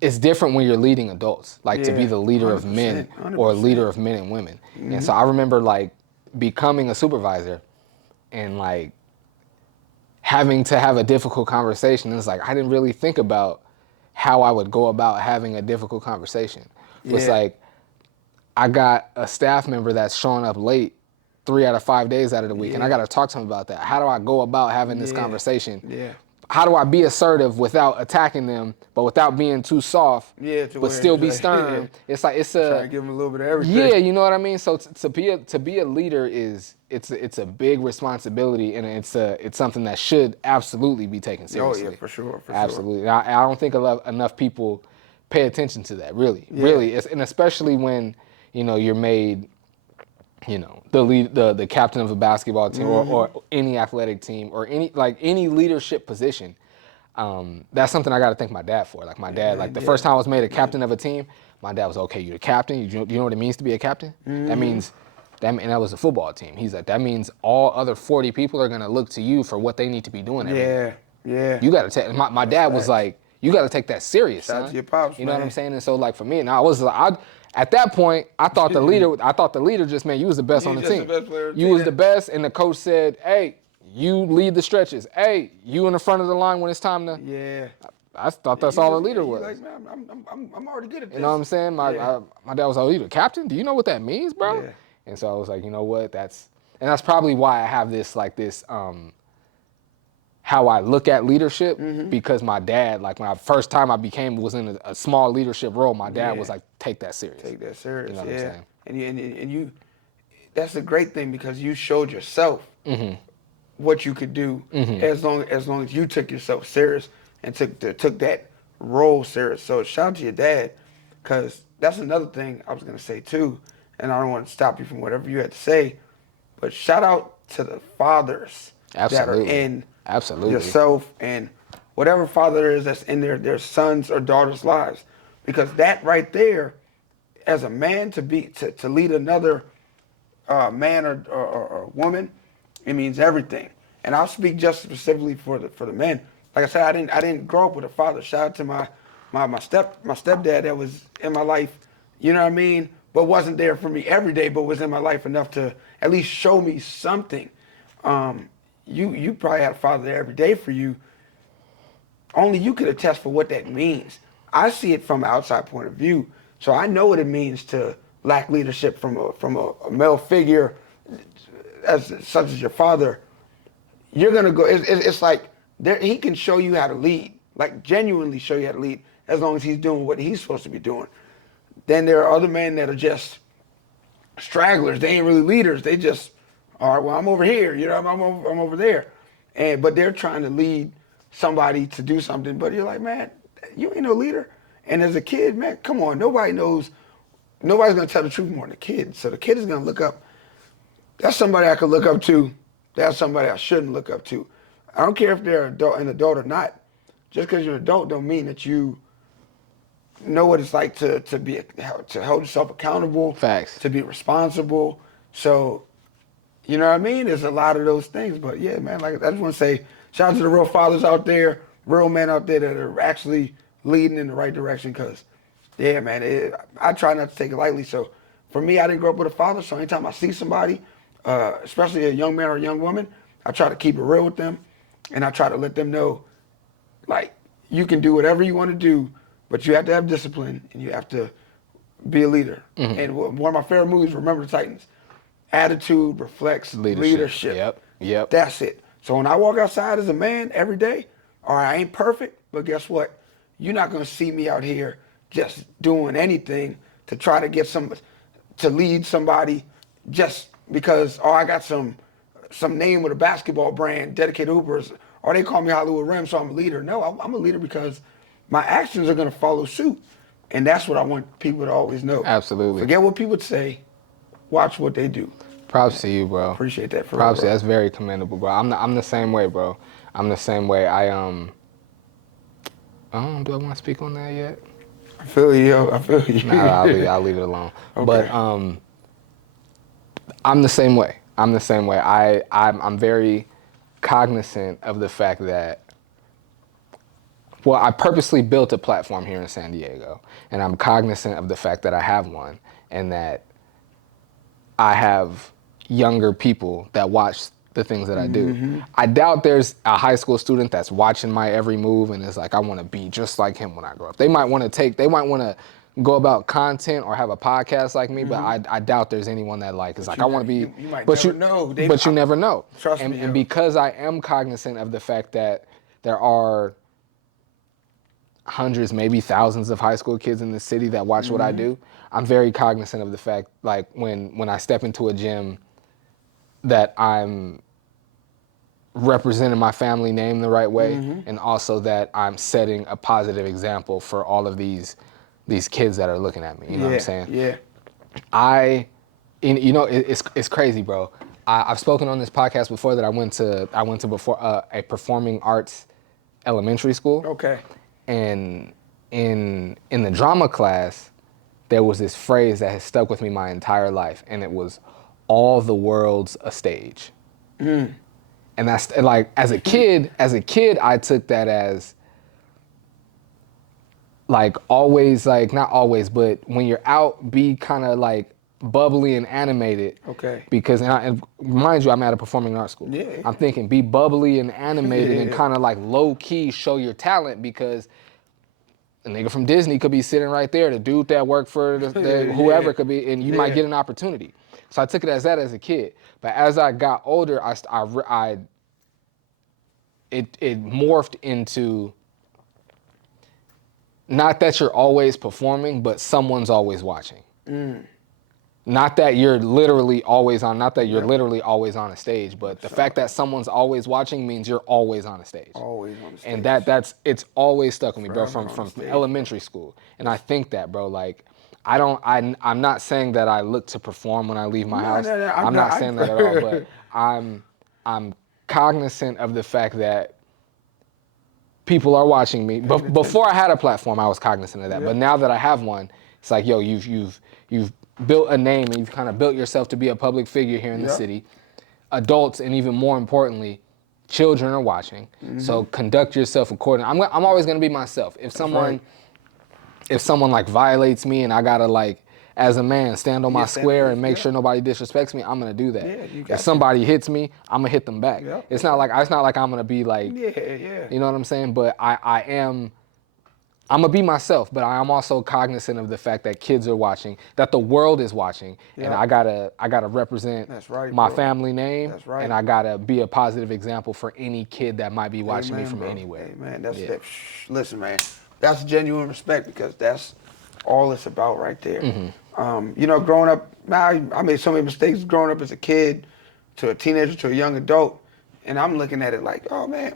it's different when you're leading adults, like to be the leader of men 100%. or a leader of men and women. And so I remember like becoming a supervisor and like having to have a difficult conversation. And it's like, I didn't really think about how I would go about having a difficult conversation. It's like, I got a staff member that's showing up late 3 out of 5 days out of the week, and I got to talk to him about that. How do I go about having this conversation? How do I be assertive without attacking them, but without being too soft, but still be stern? It's like, it's trying to give them a little bit of everything. Yeah, you know what I mean? So to be a leader it's a big responsibility, and it's something that should absolutely be taken seriously. Oh yeah, for sure. Absolutely. I don't think enough people pay attention to that, really. And especially when, you're made, the captain of a basketball team or any athletic team or any leadership position. That's something I got to thank my dad for. Like my dad, the first time I was made a captain of a team, my dad was, okay, you're the captain. You know what it means to be a captain? That means, and that was a football team. He's like, that means all other 40 people are going to look to you for what they need to be doing every day. You got to take, my dad was like, you got to take that serious, son. Shout out to your pops, you know what I'm saying? And so like for me, and I was like, at that point, I thought the leader just meant you was the best on the team. You was the best, and the coach said, hey, you lead the stretches. Hey, you in the front of the line when it's time to. I thought that's all the leader was. Like, man, I'm already good at this. You know what I'm saying? My dad was like, oh, you the captain? Do you know what that means, bro? And so I was like, you know what? That's probably why I have this how I look at leadership, because my dad, like when first time I was in a small leadership role, my dad was like, take that serious. Take that serious, you know what I'm saying? And you, that's a great thing because you showed yourself what you could do as long as you took yourself serious and took that role serious. So shout out to your dad, because that's another thing I was going to say too, and I don't want to stop you from whatever you had to say, but shout out to the fathers that are in yourself and whatever father is that's in their sons or daughters' lives, because that right there, as a man to lead another man or woman, it means everything. And I'll speak just specifically for the men. Like I said, I didn't grow up with a father. Shout out to my stepdad that was in my life, you know what I mean, but wasn't there for me every day, but was in my life enough to at least show me something. You probably had a father there every day for you. Only you could attest for what that means. I see it from an outside point of view, so I know what it means to lack leadership from a male figure such as your father. You're gonna go. It's like he can show you how to lead, like genuinely show you how to lead, as long as he's doing what he's supposed to be doing. Then there are other men that are just stragglers. They ain't really leaders. They just, all right, well, I'm over here, I'm over there. But they're trying to lead somebody to do something, but you're like, man, you ain't no leader. And as a kid, man, come on, nobody's gonna tell the truth more than the kid. So the kid is gonna look up. That's somebody I could look up to. That's somebody I shouldn't look up to. I don't care if they're an adult or not. Just because you're an adult don't mean that you know what it's like to hold yourself accountable. Facts. To be responsible. So, you know what I mean? There's a lot of those things. But yeah, man, like I just want to say, shout out to the real fathers out there, real men out there that are actually leading in the right direction. Because, yeah, man, I try not to take it lightly. So for me, I didn't grow up with a father. So anytime I see somebody, especially a young man or a young woman, I try to keep it real with them. And I try to let them know, like, you can do whatever you want to do, but you have to have discipline and you have to be a leader. And one of my favorite movies, Remember the Titans. Attitude reflects leadership. Yep. That's it. So when I walk outside as a man every day, all right, I ain't perfect, but guess what? You're not going to see me out here just doing anything to try to get to lead somebody just because, oh, I got some name with a basketball brand, dedicated hoopers, or they call me Hollywood Rem, so I'm a leader. No, I'm a leader because my actions are going to follow suit. And that's what I want people to always know. Absolutely. Forget what people say. Watch what they do. Props to you, bro. Appreciate that. Props to you. That's very commendable, bro. I'm the same way, bro. I'm the same way. I do I want to speak on that yet? I feel you, yo. I feel you. Nah, I'll leave it alone. Okay. But I'm the same way. I'm the same way. I'm very cognizant of the fact that, well, I purposely built a platform here in San Diego, and I'm cognizant of the fact that I have one, and that I have younger people that watch the things that I do. I doubt there's a high school student that's watching my every move and is like, I want to be just like him when I grow up. They might want to go about content or have a podcast like me, but I doubt there's anyone that is like, I want to be. You might never know. But you never know. Trust me. And because I am cognizant of the fact that there are hundreds, maybe thousands of high school kids in the city that watch what I do, I'm very cognizant of the fact, like when I step into a gym, that I'm representing my family name the right way, and also that I'm setting a positive example for all of these kids that are looking at me. You know what I'm saying? Yeah. It's crazy, bro. I've spoken on this podcast before that I went to before a performing arts elementary school. Okay. And in the drama class, there was this phrase that has stuck with me my entire life, and it was, all the world's a stage. And that's like, as a kid, I took that as like always, like not always, but when you're out, be kind of like bubbly and animated. Okay. Because, and mind you, I'm at a performing arts school. Yeah. I'm thinking, be bubbly and animated and kind of like low key show your talent, because a nigga from Disney could be sitting right there, the dude that worked for whoever could be, and you might get an opportunity. So I took it as that as a kid. But as I got older, it morphed into, not that you're always performing, but someone's always watching. Not that you're literally always on, literally always on a stage, but the fact that someone's always watching means you're always on a stage. Always on the stage. And it's always stuck with me, bro, from elementary school. And I think that, bro, like, I'm not saying that I look to perform when I leave my house. I'm not saying that at all, but I'm cognizant of the fact that people are watching me. But before I had a platform, I was cognizant of that. But now that I have one, it's like, yo, you've built a name, and you've kind of built yourself to be a public figure here in the city. Adults, and even more importantly, children are watching. So conduct yourself accordingly. I'm always gonna be myself. If someone like violates me and I gotta, like, as a man, stand on my square and make sure nobody disrespects me, I'm gonna do that. If somebody hits me, I'm gonna hit them back. It's not like I'm gonna be like, you know what I'm saying? But I'm gonna be myself, but I am also cognizant of the fact that kids are watching, that the world is watching, and I gotta represent my family name, and I gotta be a positive example for any kid that might be watching me from anywhere. Hey, man, listen, man, that's genuine respect, because that's all it's about right there. You know, growing up, I made so many mistakes growing up as a kid, to a teenager, to a young adult, and I'm looking at it like, oh man,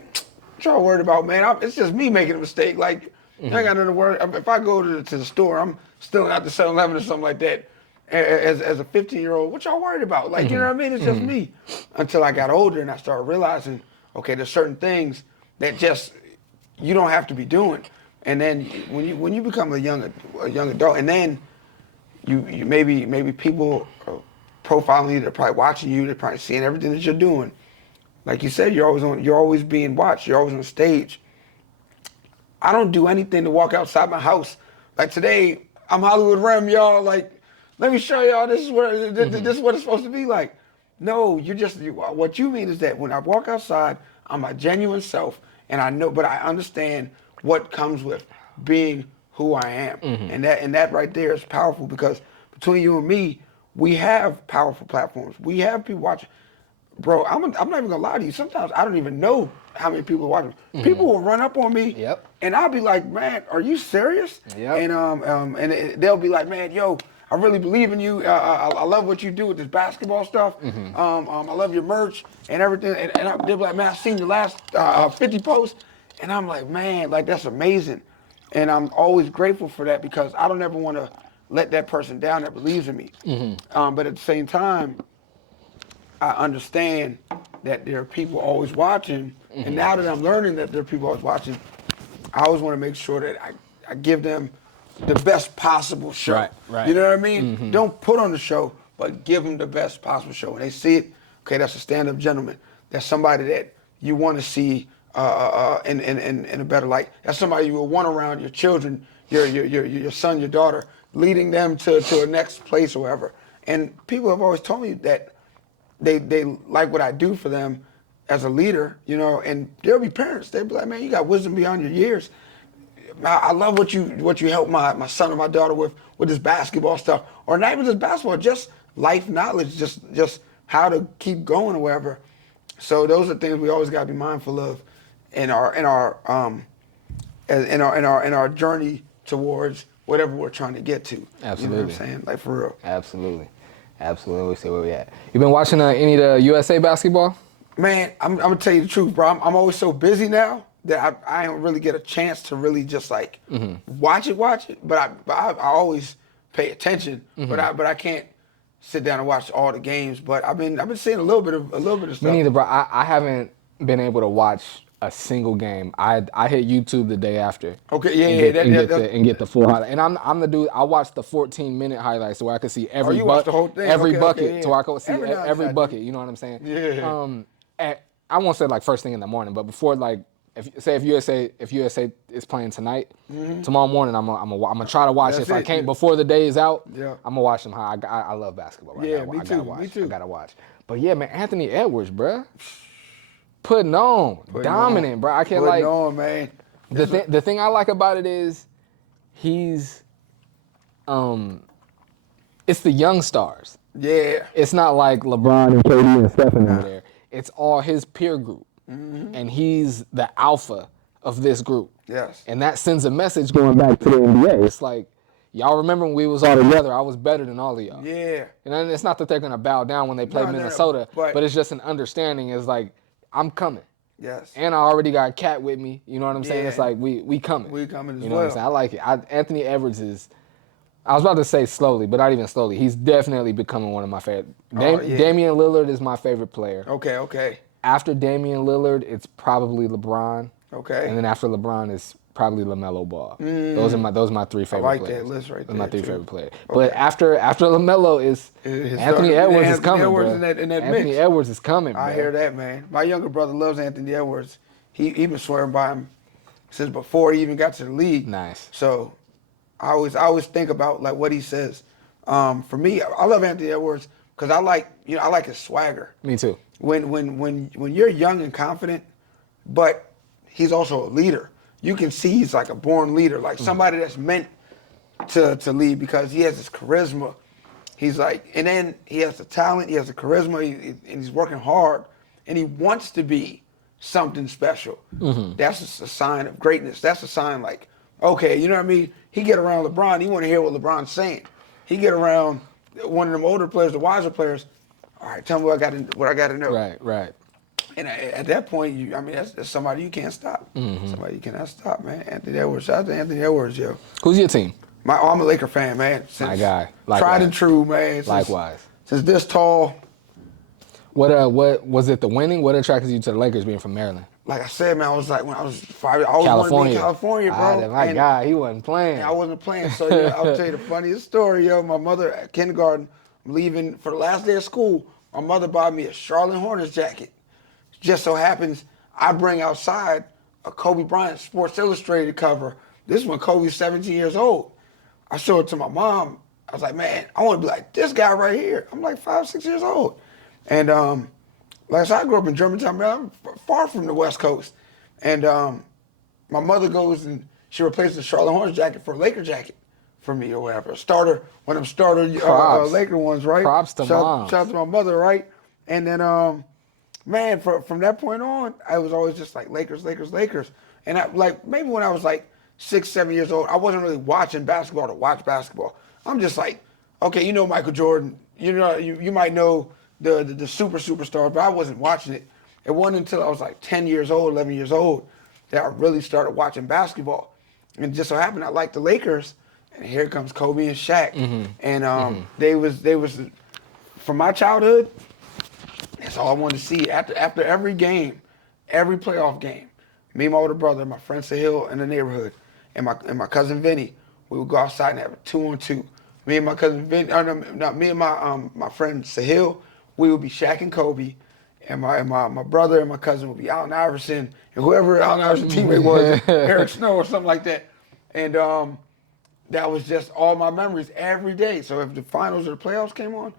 what y'all worried about, man? It's just me making a mistake. Like, I ain't got nothing to worry. If I go to the store, I'm still at the 7-Eleven or something like that. As a 15-year-old, what y'all worried about? Like, you know what I mean? It's just me. Until I got older and I started realizing, okay, there's certain things that just you don't have to be doing. And then when you become a young adult, and then you maybe people are profiling you, they're probably watching you, they're probably seeing everything that you're doing. Like you said, you're always being watched. You're always on stage. I don't do anything to walk outside my house. Like today, I'm Hollywood Rem, y'all. Like, let me show y'all this is what it's supposed to be like. No, what you mean is that when I walk outside, I'm my genuine self, and I know, but I understand what comes with being who I am, and that right there is powerful, because between you and me, we have powerful platforms. We have people watching. Bro, I'm not even gonna lie to you. Sometimes I don't even know how many people are watching. People will run up on me, Yep. and I'll be like, "Man, are you serious?" Yep. And they'll be like, "Man, yo, I really believe in you. I love what you do with this basketball stuff. I love your merch and everything." And they'll be like, "Man, I seen your last 50 posts," and I'm like, "Man, like that's amazing." And I'm always grateful for that because I don't ever want to let that person down that believes in me. But at the same time, I understand that there are people always watching, and now that I'm learning that there are people always watching, I always want to make sure that I give them the best possible show. Right, right. You know what I mean? Don't put on the show, but give them the best possible show. When they see it, okay, that's a stand-up gentleman. That's somebody that you want to see in a better light. That's somebody you will want around your children, your son, your daughter, leading them to a next place or wherever. And people have always told me that they like what I do for them as a leader, you know, and there'll be parents, they'll be like, man, you got wisdom beyond your years. I love what you help my son or my daughter with this basketball stuff, or not even just basketball, just life knowledge, just how to keep going or whatever. So those are things we always got to be mindful of in our journey towards whatever we're trying to get to. Absolutely. You know what I'm saying? Like for real. Absolutely. We see where we at. You been watching any of the USA basketball? Man, I'm gonna tell you the truth, bro. I'm always so busy now that I don't really get a chance to really just like watch it. But I always pay attention. But I can't sit down and watch all the games. But I've been seeing a little bit of stuff. Me neither, bro. I haven't been able to watch a single game. I hit YouTube the day after. Okay, and get the full highlight. And I'm the dude. I watch the 14-minute highlights so I can see every watch the whole thing? every Okay, bucket, yeah. so I can see Every bucket. You know what I'm saying? Yeah. I won't say like first thing in the morning, but before like if USA is playing tonight, tomorrow morning I'm gonna try to watch it. If I can't before the day is out, I'm gonna watch them. I love basketball. Right now. Me too. I gotta watch. But yeah, man, Anthony Edwards, bruh. Putting dominant, bro. I can't putting on, man. The thing I like about it is he's it's the young stars. Yeah. It's not like LeBron and KD and Stephen over there. It's all his peer group. And he's the alpha of this group. Yes. And that sends a message going back to the NBA. It's like, y'all remember when we was all together, I was better than all of y'all. Yeah. And it's not that they're gonna bow down when they play Minnesota, but it's just an understanding. It's like, I'm coming. Yes. And I already got Cat with me. You know what I'm saying? Yeah. It's like we coming. We coming as You know well. what I'm saying? I like it. Anthony Edwards is. I was about to say slowly, but not even slowly. He's definitely becoming one of my favorite. Damian Lillard is my favorite player. Okay. After Damian Lillard, it's probably LeBron. Okay. And then after LeBron, it's probably LaMelo Ball. Those are my three favorite I like players. that list right there. Those are my three too. favorite players. Okay. But after LaMelo is Anthony Edwards is coming, bro. Anthony Edwards is coming, bro. I hear that, man. My younger brother loves Anthony Edwards. He been swearing by him since before he even got to the league. Nice. So I always think about like what he says. For me, I love Anthony Edwards because I like his swagger. Me too. When you're young and confident, but he's also a leader. You can see he's like a born leader, like somebody that's meant to lead because he has this charisma. He's like, and then he has the talent, he has the charisma, and he's working hard, and he wants to be something special. That's a sign of greatness. That's a sign like, okay, you know what I mean? He get around LeBron, he want to hear what LeBron's saying. He get around one of them older players, the wiser players. All right, tell me what I got to know. Right. And at that point, that's somebody you can't stop. Somebody you cannot stop, man. Anthony Edwards. Shout out to Anthony Edwards, yo. Who's your team? I'm a Laker fan, man. My guy. Likewise. Tried and true, man. Likewise. Since this tall. What was it? The winning? What attracted you to the Lakers being from Maryland? Like I said, man, I was like when I was 5, I always wanted to be in California, bro. My guy, he wasn't playing. I wasn't playing. So I'll tell you the funniest story, yo. My mother at kindergarten, I'm leaving for the last day of school. My mother bought me a Charlotte Hornets jacket. Just so happens I bring outside a Kobe Bryant Sports Illustrated cover. This is when Kobe's 17 years old. I showed it to my mom. I was like, man, I want to be like this guy right here. I'm like 5, 6 years old. And like I said, I grew up in Germantown, man. I'm far from the West Coast. And my mother goes and she replaced the Charlotte Hornets jacket for a Laker jacket for me or whatever. Starter, one of them starter Laker ones, right? Props to moms. Shout out to my mother, right? And then, man, from that point on, I was always just like Lakers, Lakers, Lakers. And maybe when I was like 6, 7 years old, I wasn't really watching basketball to watch basketball. I'm just like, okay, you know Michael Jordan, you might know the superstar, but I wasn't watching it. It wasn't until I was like 10 years old, 11 years old, that I really started watching basketball. And it just so happened I liked the Lakers, and here comes Kobe and Shaq. And they was from my childhood, that's all I wanted to see. After every game, every playoff game, me and my older brother, my friend Sahil in the neighborhood, and my cousin Vinny, we would go outside and have a 2-on-2. Me and my cousin Vinny, me and my friend Sahil, we would be Shaq and Kobe, and my brother and my cousin would be Allen Iverson, and whoever Allen Iverson's teammate was, Eric Snow or something like that. And that was just all my memories every day. So if the finals or the playoffs came on,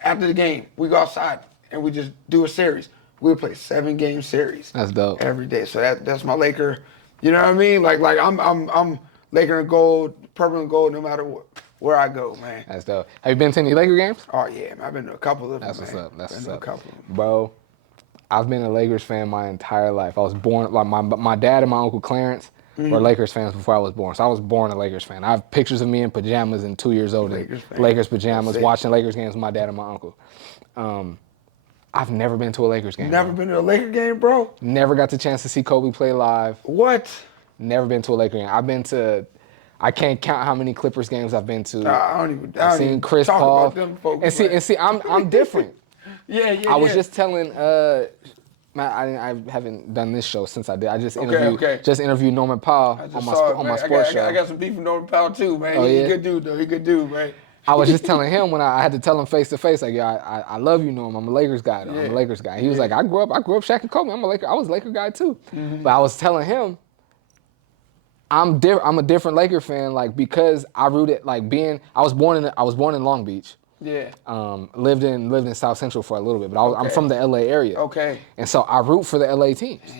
after the game, we go outside and we just do a series. We would play 7-game series. That's dope. Every day. So that's my Laker. You know what I mean? Like I'm Laker and gold, purple and gold, no matter where I go, man. That's dope. Have you been to any Laker games? Oh yeah, man. I've been to a couple of them. That's what's man. up. That's been what's to up. A couple of them. Bro, I've been a Lakers fan my entire life. I was born, like my dad and my uncle Clarence were Lakers fans before I was born. So I was born a Lakers fan. I have pictures of me in pajamas and 2 years old in Lakers pajamas, watching Lakers games with my dad and my uncle. I've never been to a Lakers game. Never been to a Laker game, bro? Never got the chance to see Kobe play live. What? Never been to a Laker game. I've been to, I can't count how many Clippers games I've been to. I've seen Chris Paul. About them folks, and see, I'm different. Yeah. I was just telling, I haven't done this show since I did. I just interviewed Norman Powell on my sports show. I got some beef with Norman Powell too, man. Oh, He's a good dude, though. He's a good dude, man. I was just telling him when I had to tell him face to face, like, yeah, I love you, Norm. I'm a Lakers guy, though. I'm a Lakers guy. He was like, I grew up Shaq and Kobe. I was a Laker guy too. But I was telling him, I'm a different Laker fan, like, because I rooted, like, I was born in Long Beach. Yeah. Lived in South Central for a little bit, but I'm from the LA area. Okay. And so I root for the LA teams.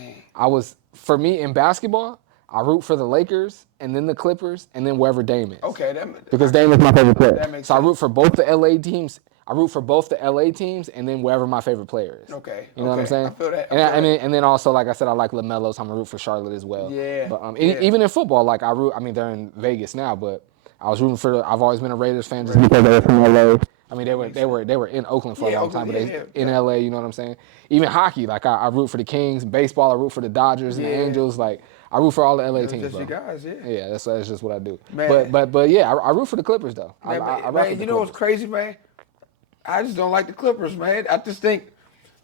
For me in basketball, I root for the Lakers and then the Clippers and then wherever Dame is. Okay. Because Dame is my favorite player. That makes so sense. I root for both the LA teams. I root for both the LA teams and then wherever my favorite player is. Okay. You know what I'm saying? I feel that. And then also, like I said, I like LaMelo, so I'm gonna root for Charlotte as well. Yeah. But even in football, like they're in Vegas now, but I was rooting for. I've always been a Raiders fan just because they're from LA. I mean, they were in Oakland for a long time, but in LA, you know what I'm saying? Even hockey, like I root for the Kings. Baseball, I root for the Dodgers and the Angels. Like I root for all the LA teams, just bro. you guys, yeah. Yeah, that's just what I do. Man. But yeah, I root for the Clippers though. Man, you know what's crazy, man? I just don't like the Clippers, man. I just think,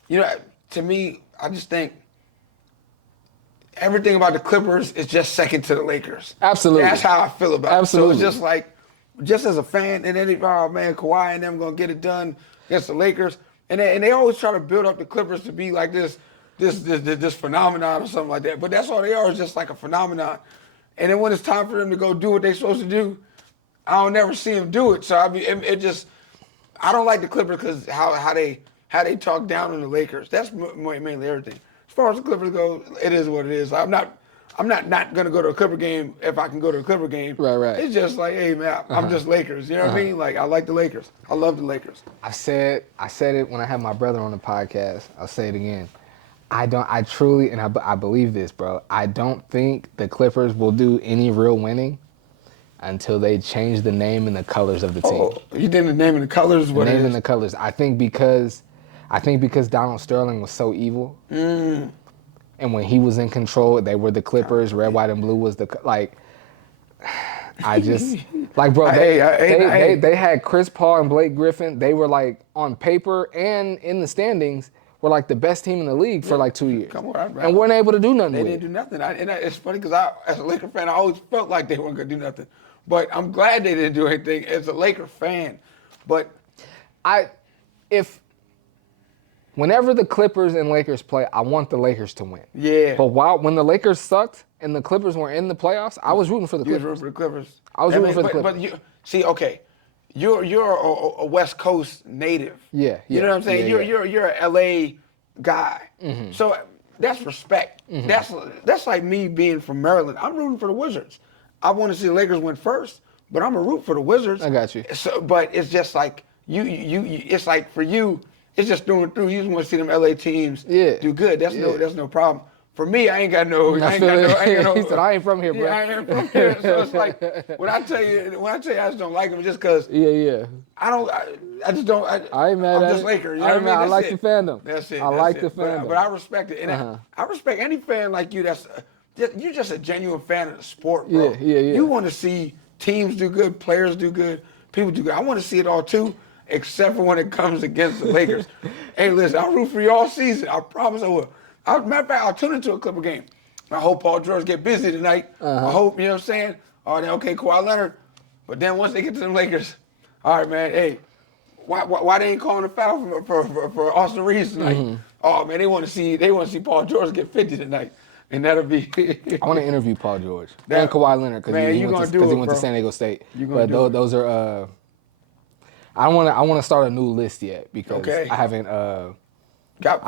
to me, I just think everything about the Clippers is just second to the Lakers. Absolutely. That's how I feel about Absolutely. it. So it's just like, just as a fan, and then Kawhi and them gonna get it done against the Lakers, and they always try to build up the Clippers to be like this phenomenon or something like that. But that's all they are, is just like a phenomenon. And then when it's time for them to go do what they're supposed to do, I don't never see them do it. So I don't like the Clippers because how they talk down on the Lakers. That's mainly everything. As far as the Clippers go, it is what it is. I'm not gonna go to a Clipper game if I can go to a Clipper game. Right. It's just like, hey man, I'm just Lakers. You know what I mean? Like I like the Lakers. I love the Lakers. I said it when I had my brother on the podcast. I'll say it again. I truly, and I believe this, bro. I don't think the Clippers will do any real winning until they change the name and the colors of the team. Oh, you did the name and the colors? The name and the colors. I think because Donald Sterling was so evil. And when he was in control, they were the Clippers. Red, white, and blue was I just, like, bro, they had Chris Paul and Blake Griffin. They were, like, on paper and in the standings, were, like, the best team in the league for, like, 2 years. Come on, and weren't able to do nothing They with didn't do nothing. It's funny because as a Laker fan, I always felt like they weren't going to do nothing. But I'm glad they didn't do anything as a Laker fan. But whenever the Clippers and Lakers play, I want the Lakers to win. Yeah. But when the Lakers sucked and the Clippers were in the playoffs, I was rooting for the Clippers. You were rooting for the Clippers. I was rooting for the Clippers. But you see, okay, you're a West Coast native. Yeah. You know what I'm saying? You're an LA guy. Mm-hmm. So that's respect. Mm-hmm. That's like me being from Maryland. I'm rooting for the Wizards. I want to see the Lakers win first, but I'm a root for the Wizards. I got you. So, but it's just like you. It's like for you, it's just through and through. You just want to see them LA teams do good. That's no problem. For me, I ain't got no. He said, I ain't from here, bro. Yeah, I ain't from here. So it's like when I tell you, I just don't like them just because. Yeah. I just don't. I ain't mad I'm at just it. Laker. You know what I mean? I like the fandom. That's it. I like the fandom. But I respect it, and I respect any fan like you. You're just a genuine fan of the sport, bro. Yeah. You want to see teams do good, players do good, people do good. I want to see it all too, except for when it comes against the Lakers. Hey, listen, I'll root for you all season. I promise I will. Matter of fact, I'll tune into a Clipper game. I hope Paul George get busy tonight. I hope, you know what I'm saying? Oh, then okay, Kawhi Leonard. But then once they get to the Lakers, all right, man, hey, why they ain't calling a foul for Austin Reeves tonight? Oh man, they want to see Paul George get 50 tonight. And that'll be. I want to interview Paul George and Kawhi Leonard because he went to San Diego State. But those are. I want to start a new list yet because I haven't. I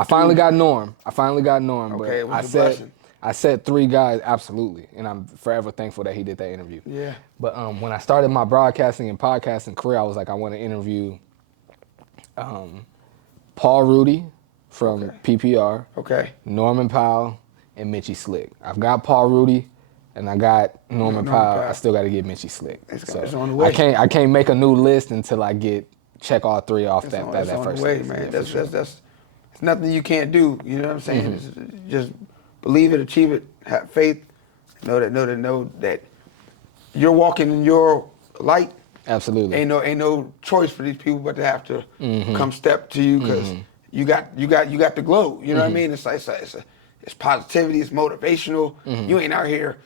finally got Norm. Okay, but I said 3 guys absolutely, and I'm forever thankful that he did that interview. Yeah. But when I started my broadcasting and podcasting career, I was like, I want to interview Paul Rudy from PPR. Okay. Norman Powell. And Mitchie Slick. I've got Paul Rudy, and I got Norman Powell. I still got to get Mitchie Slick. It's on the way. I can't make a new list until I check all 3 off that first way, list. Man. That's nothing you can't do. You know what I'm saying? Just believe it, achieve it, have faith. Know that you're walking in your light. Absolutely. Ain't no choice for these people but to have to come step to you because you got the glow. You know what I mean? It's positivity. It's motivational. You ain't out here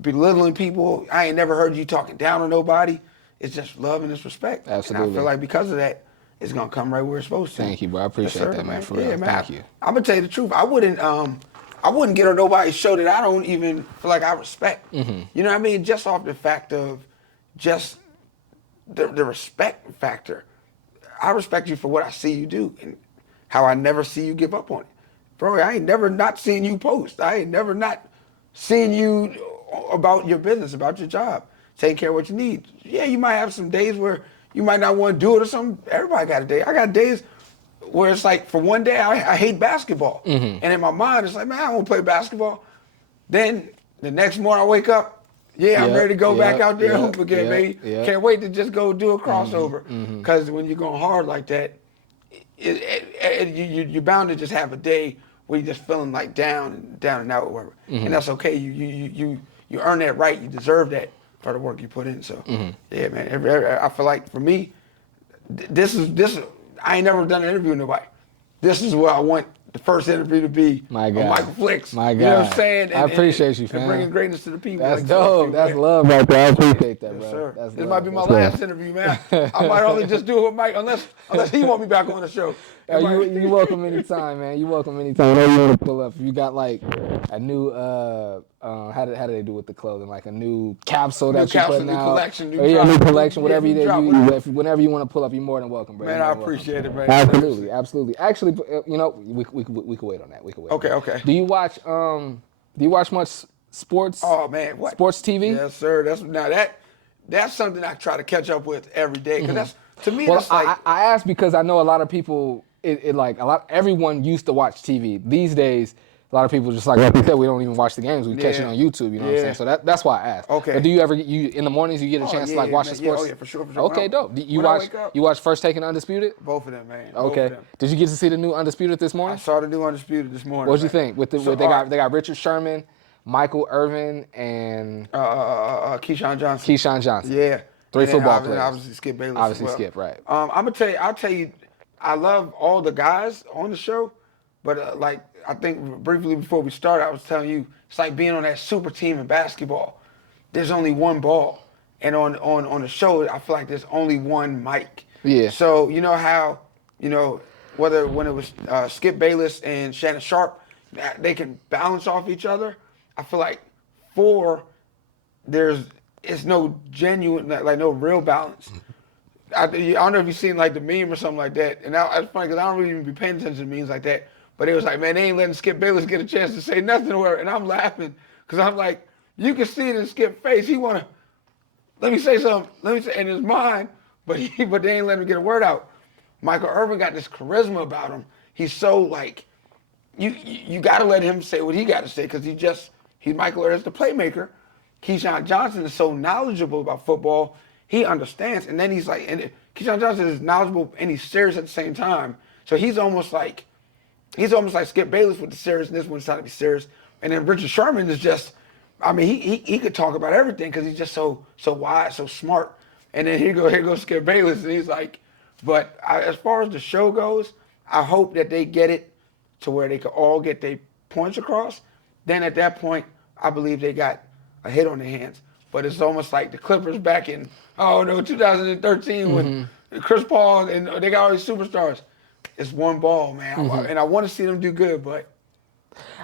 belittling people. I ain't never heard you talking down on nobody. It's just love and it's respect. Absolutely. And I feel like because of that, it's gonna come right where it's supposed to. Thank you, bro. I appreciate that, man. For real. Man. Thank you. I'm gonna tell you the truth. I wouldn't get on nobody's show that I don't even feel like I respect. You know what I mean? Just off the fact of just the respect factor. I respect you for what I see you do and how I never see you give up on it. Bro, I ain't never not seen you post. I ain't never not seen you about your business, about your job, taking care of what you need. Yeah, you might have some days where you might not want to do it or something. Everybody got a day. I got days where it's like for one day I hate basketball. And in my mind it's like, man, I don't want to play basketball. Then the next morning I wake up, I'm ready to go back out there and hoop again, baby. Can't wait to just go do a crossover. Because when you're going hard like that, you're bound to just have a day where you're just feeling like down and out or whatever. And that's okay. You earn that right. You deserve that for the work you put in. So yeah, man. I feel like for me, this is I ain't never done an interview with nobody. This is what I want the first interview to be. My God. Michael Flicks. My God. You know what I'm saying? I appreciate you, fam. And bringing greatness to the people. That's dope. That's love right there. I appreciate that, bro. Sir. This might be my last interview, man. I might only just do it with Mike unless he want me back on the show. You welcome anytime, man. You welcome anytime. Whenever you want to pull up. If you got like a new how do they do with the clothing? Like a new capsule that you're putting out. New collection, whatever you do. Whenever you want to pull up, you're more than welcome, bro. Man, I appreciate it, man. Absolutely. Actually, we could wait on that. Okay. Do you watch much sports? Oh man, what? Sports TV? Yes, sir. That's something I try to catch up with every day because that's to me. Well, that's like I ask because I know a lot of people. Everyone used to watch TV. These days, a lot of people just like you said, we don't even watch the games. We catch it on YouTube. You know what I'm saying? So that's why I asked. Okay. But do you ever in the mornings you get a chance to watch the sports? Yeah, for sure. Okay, dope. You watch First Take and Undisputed? Both of them, man. Okay. Did you get to see the new Undisputed this morning? I saw the new Undisputed this morning. What'd you think? They got Richard Sherman, Michael Irvin, and Keyshawn Johnson. Yeah. 3 football players. Obviously Skip Bayless. Obviously Skip, right. I'll tell you, I love all the guys on the show, but like I think briefly before we started, I was telling you, it's like being on that super team in basketball. There's only one ball, and on the show, I feel like there's only one mic. Yeah. So you know how, when it was Skip Bayless and Shannon Sharp, they can balance off each other. I feel like 4, it's no genuine, like no real balance. I don't know if you've seen like the meme or something like that. And it's funny because I don't really even be paying attention to memes like that. But it was like, man, they ain't letting Skip Bayless get a chance to say nothing to her. And I'm laughing because I'm like, you can see it in Skip's face. He want to, let me say something. Let me say, and it's mine, but they ain't letting me get a word out. Michael Irvin got this charisma about him. He's so like, you got to let him say what he got to say because he's Michael Irvin's the playmaker. Keyshawn Johnson is so knowledgeable about football. He understands, and then he's like, and Keyshawn Johnson is knowledgeable and he's serious at the same time. So he's almost like Skip Bayless with the seriousness when it's trying to be serious. And then Richard Sherman is just, I mean, he could talk about everything because he's just so wise, so smart. And then here goes Skip Bayless, and he's like, but as far as the show goes, I hope that they get it to where they could all get their points across. Then at that point, I believe they got a hit on their hands. But it's almost like the Clippers back in 2013 when Chris Paul and they got all these superstars. It's one ball, man, and I want to see them do good, but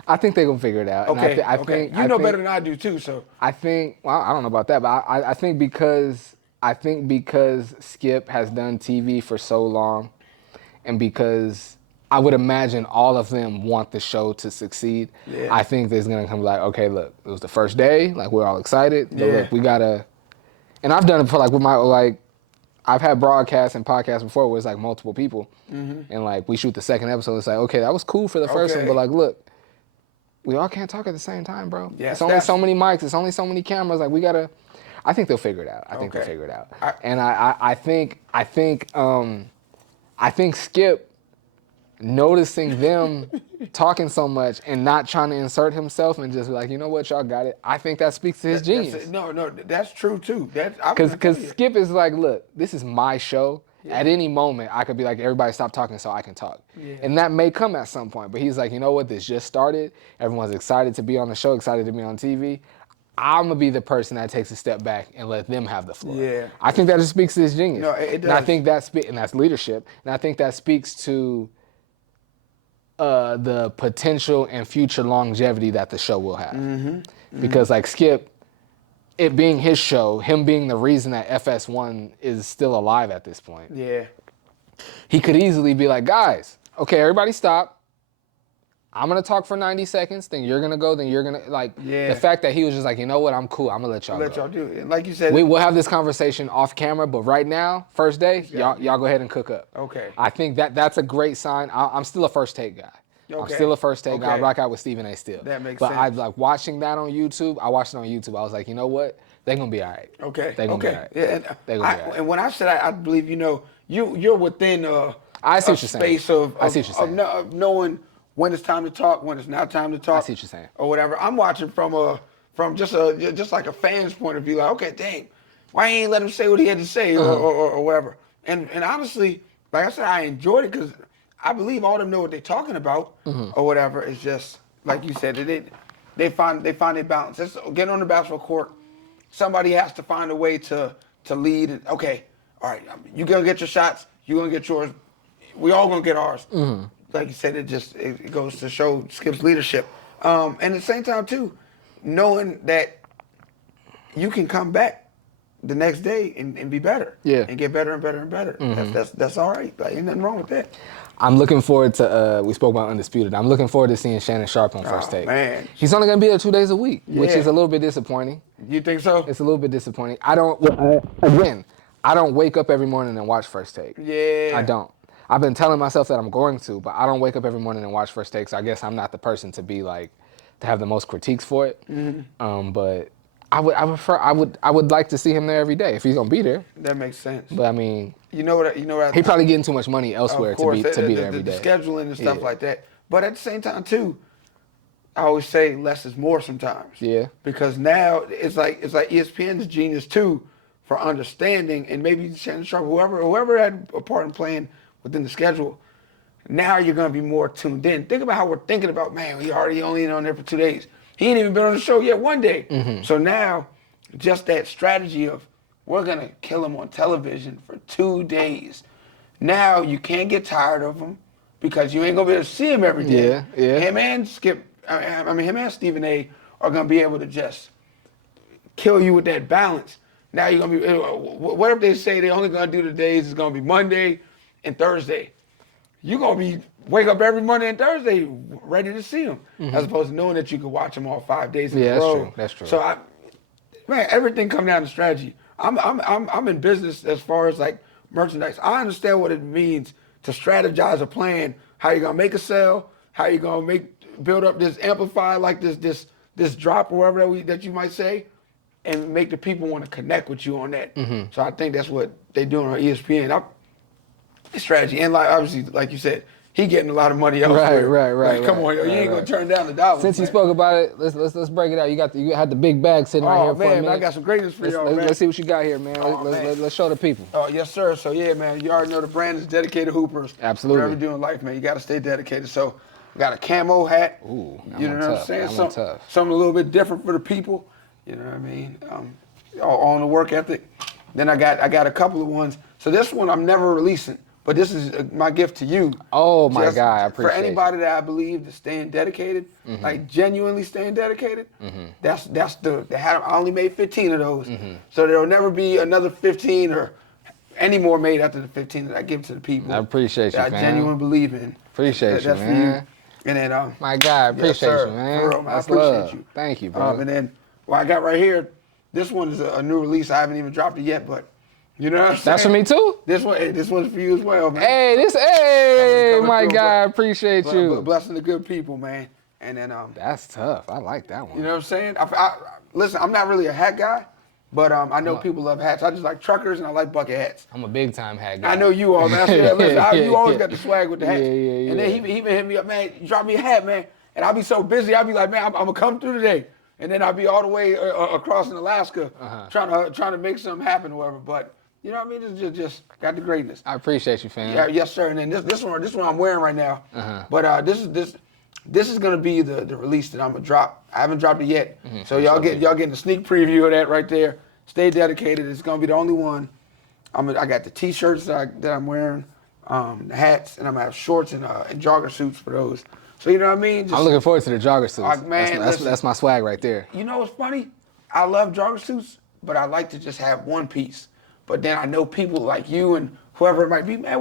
I think they're gonna figure it out. Okay, and I okay. think You know better than I do too, so I think. Well, I don't know about that, but I think because Skip has done TV for so long, and because I would imagine all of them want the show to succeed. Yeah. I think there's gonna come like, okay, look, it was the first day, like we're all excited, but look, we gotta. And I've done it for like with my like. I've had broadcasts and podcasts before where it's like multiple people, and like we shoot the second episode. It's like, okay, that was cool for the first one, but like, look, we all can't talk at the same time, bro. Yes, it's only so many mics. It's only so many cameras. Like we gotta. I think they'll figure it out. I think they'll figure it out. I think Skip noticing them talking so much and not trying to insert himself and just be like, you know what, y'all got it. I think that speaks to his genius. No, that's true too. Because Skip is like, look, this is my show. Yeah. At any moment, I could be like, everybody stop talking so I can talk. Yeah. And that may come at some point. But he's like, you know what, this just started. Everyone's excited to be on the show, excited to be on TV. I'm going to be the person that takes a step back and let them have the floor. Yeah. I think that just speaks to his genius. No, it does. And I think and that's leadership. And I think that speaks to the potential and future longevity that the show will have. Because like Skip, it being his show, him being the reason that FS1 is still alive at this point. Yeah. He could easily be like, guys, okay, everybody stop. I'm going to talk for 90 seconds, then you're going to go, then you're going to, like, the fact that he was just like, you know what, I'm cool, I'm going to let y'all go. Let y'all do it. And like you said. We'll have this conversation off camera, but right now, first day, y'all go ahead and cook up. Okay. I think that's a great sign. I'm still a first take guy. Okay. I'm still a first take guy. I rock out with Stephen A. still. That makes sense. But I like watching that on YouTube. I watched it on YouTube. I was like, you know what? They're going to be all right. Okay. They're going to be all right. Yeah, they're gonna be all right. And when I said I believe, you're within I see a what you're space saying. of knowing when it's time to talk, when it's not time to talk. I see what you're saying. Or whatever. I'm watching from just like a fan's point of view. Like, okay, dang, why he ain't let him say what he had to say or whatever. And honestly, like I said, I enjoyed it because I believe all of them know what they're talking about or whatever. It's just like you said, they find their balance. Let's get on the basketball court. Somebody has to find a way to lead. And, okay, all right, you gonna get your shots. You gonna get yours. We all gonna get ours. Like you said, it goes to show Skip's leadership. And at the same time too, knowing that you can come back the next day and be better. Yeah. And get better and better and better. That's all right. Like, ain't nothing wrong with that. I'm looking forward to, we spoke about Undisputed. I'm looking forward to seeing Shannon Sharp on First Take. Man. He's only going to be there 2 days a week, which is a little bit disappointing. You think so? It's a little bit disappointing. I don't wake up every morning and watch First Take. Yeah. I don't. I've been telling myself that I'm going to, but I don't wake up every morning and watch First Take, so I guess I'm not the person to be like, to have the most critiques for it. But I would like to see him there every day if he's gonna be there. That makes sense. But I mean, you know what? He probably getting too much money elsewhere to be there every day. The scheduling and stuff like that. But at the same time too, I always say less is more sometimes. Yeah. Because now it's like ESPN's genius too for understanding, and maybe Shannon Sharp, whoever had a part in playing within the schedule. Now you're gonna be more tuned in. Think about how we're thinking about, man, he only on there for 2 days. He ain't even been on the show yet one day. So now, just that strategy of we're gonna kill him on television for 2 days. Now you can't get tired of him because you ain't gonna be able to see him every day. Yeah. Him and him and Stephen A. are gonna be able to just kill you with that balance. Now you're gonna be. What if they say they only gonna do the days? It's gonna be Monday and Thursday. You're going to be wake up every Monday and Thursday ready to see them, as opposed to knowing that you can watch them all 5 days in a row. That's true. So, everything come down to strategy. I'm in business as far as like merchandise. I understand what it means to strategize a plan, how you're gonna make a sale, how you're gonna build up this amplifier like this drop or whatever that you might say, and make the people want to connect with you on that. So I think that's what they doing on ESPN. Strategy, and like obviously, like you said, he getting a lot of money elsewhere. Right. Like, come on, you ain't gonna turn down the dollar. Since you spoke about it, let's break it out. You had the big bag sitting right here for a minute. I got some greatness for y'all, man. Let's see what you got here, man. Let's show the people. Oh, yes, sir. So yeah, man, you already know the brand is Dedicated Hoopers. Absolutely. Whatever you do in life, man, you gotta stay dedicated. So I got a camo hat. Ooh, you know what I'm saying? Something a little bit different for the people. You know what I mean? On the work ethic. Then I got a couple of ones. So this one I'm never releasing, but this is my gift to you. Oh my God, I appreciate it. For anybody that I believe is staying dedicated, like genuinely staying dedicated, that's the hat. I only made 15 of those, so there'll never be another 15 or any more made after the 15 that I give to the people. I appreciate you, that man. I genuinely believe in. Appreciate you, that's man. For you. And then my God, I appreciate yes, you, man. For real, man. I That's appreciate love. you. Thank you, bro. And then what I got right here, this one is a new release. I haven't even dropped it yet, but you know what I'm saying? That's for me too? This one's for you as well, man. Hey, my God, I appreciate you. Blessing the good people, man. And then that's tough. I like that one. You know what I'm saying? Listen, I'm not really a hat guy, but I know people love hats. I just like truckers and I like bucket hats. I'm a big time hat guy. I know you are, man. You always got the swag with the hats. Yeah. And then he been hitting me up, man, drop me a hat, man. And I'll be so busy, I'll be like, man, I'm gonna come through today. And then I'll be all the way across in Alaska trying to make something happen or whatever. But you know what I mean? It's just got the greatness. I appreciate you, fam. Yeah, yes, sir. And then this one I'm wearing right now. But this is gonna be the release that I'm gonna drop. I haven't dropped it yet. So y'all getting a sneak preview of that right there. Stay dedicated. It's gonna be the only one. I got the t-shirts that I'm wearing, the hats, and I'm gonna have shorts and jogger suits for those. So you know what I mean? I'm looking forward to the jogger suits. Man, that's my swag right there. You know what's funny? I love jogger suits, but I like to just have one piece. But then I know people like you and whoever it might be, man,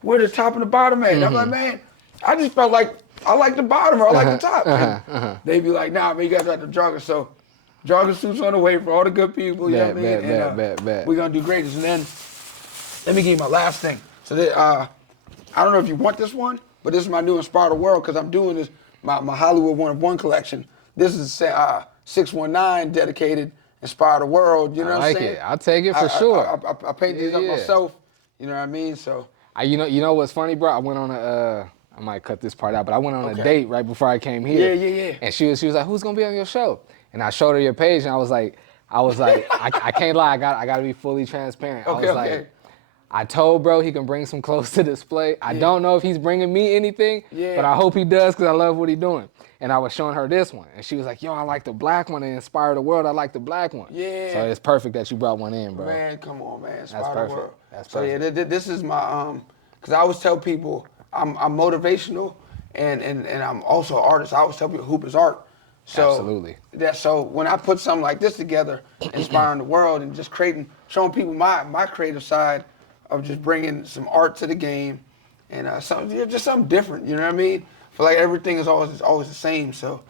where the top and the bottom at? I'm like, man, I just felt like I like the bottom or I like the top. They be like, nah, man, you got to have the jogger. So jogger suits on the way for all the good people. You know what I mean? Bet. We're going to do greatness. And then let me give you my last thing. So I don't know if you want this one, but this is my new Inspire the World because I'm doing this, my Hollywood 1 of 1 collection. This is 619 dedicated Inspire the World. You know what I'm saying? I like it. I'll take it for sure. I paint these up myself. You know what I mean? So you know what's funny, bro? I went on I might cut this part out, but I went on a date right before I came here. Yeah. And she was like, "Who's gonna be on your show?" And I showed her your page, and I was like, I can't lie, I gotta be fully transparent. Okay. I told bro he can bring some clothes to display. I don't know if he's bringing me anything, but I hope he does because I love what he's doing. And I was showing her this one, and she was like, "Yo, I like the black one. And Inspire the World. I like the black one." Yeah. So it's perfect that you brought one in, bro. Man, come on, man. Inspire That's the perfect. World. That's perfect. perfect. So yeah, this is my because I always tell people I'm motivational and I'm also an artist. I always tell people hoop is art. So Absolutely. So when I put something like this together, inspiring the world and just showing people my creative side of just bringing some art to the game and just something different. You know what I mean? I feel like everything is always the same. So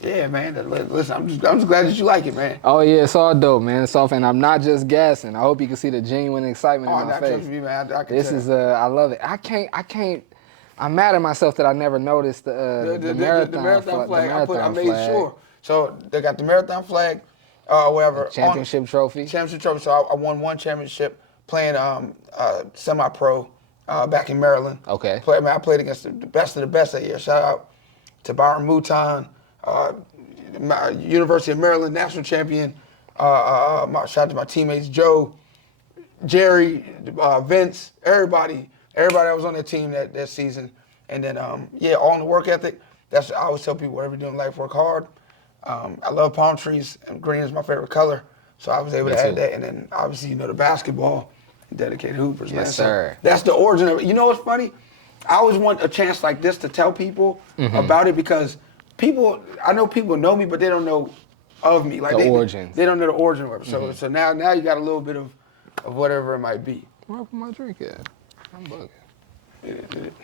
yeah, man. Listen, I'm just glad that you like it, man. Oh yeah, it's all dope, man. It's all, and I'm not just guessing. I hope you can see the genuine excitement in my face. Trust me, man. I can This tell. is I love it. I can't. I'm mad at myself that I never noticed the marathon flag. I made flag. sure. So they got the marathon flag, whatever. Championship trophy. Championship trophy. So I won one championship playing semi-pro back in Maryland. Okay. I played against the best of the best that year. Shout out to Byron Mouton, University of Maryland national champion. Shout out to my teammates Joe, Jerry, Vince, everybody that was on that team that season. And then, all in the work ethic. I always tell people, whatever you do in life, work hard. I love palm trees, and green is my favorite color. So I was able to add that. And then, obviously, the basketball, dedicated hoopers, man. Yes, sir. So that's the origin of it. You know what's funny? I always want a chance like this to tell people about it because I know people know me, but they don't know of me. Like origins. They don't know the origin of it. So now you got a little bit of whatever it might be. Where put my drink at? I'm bugging.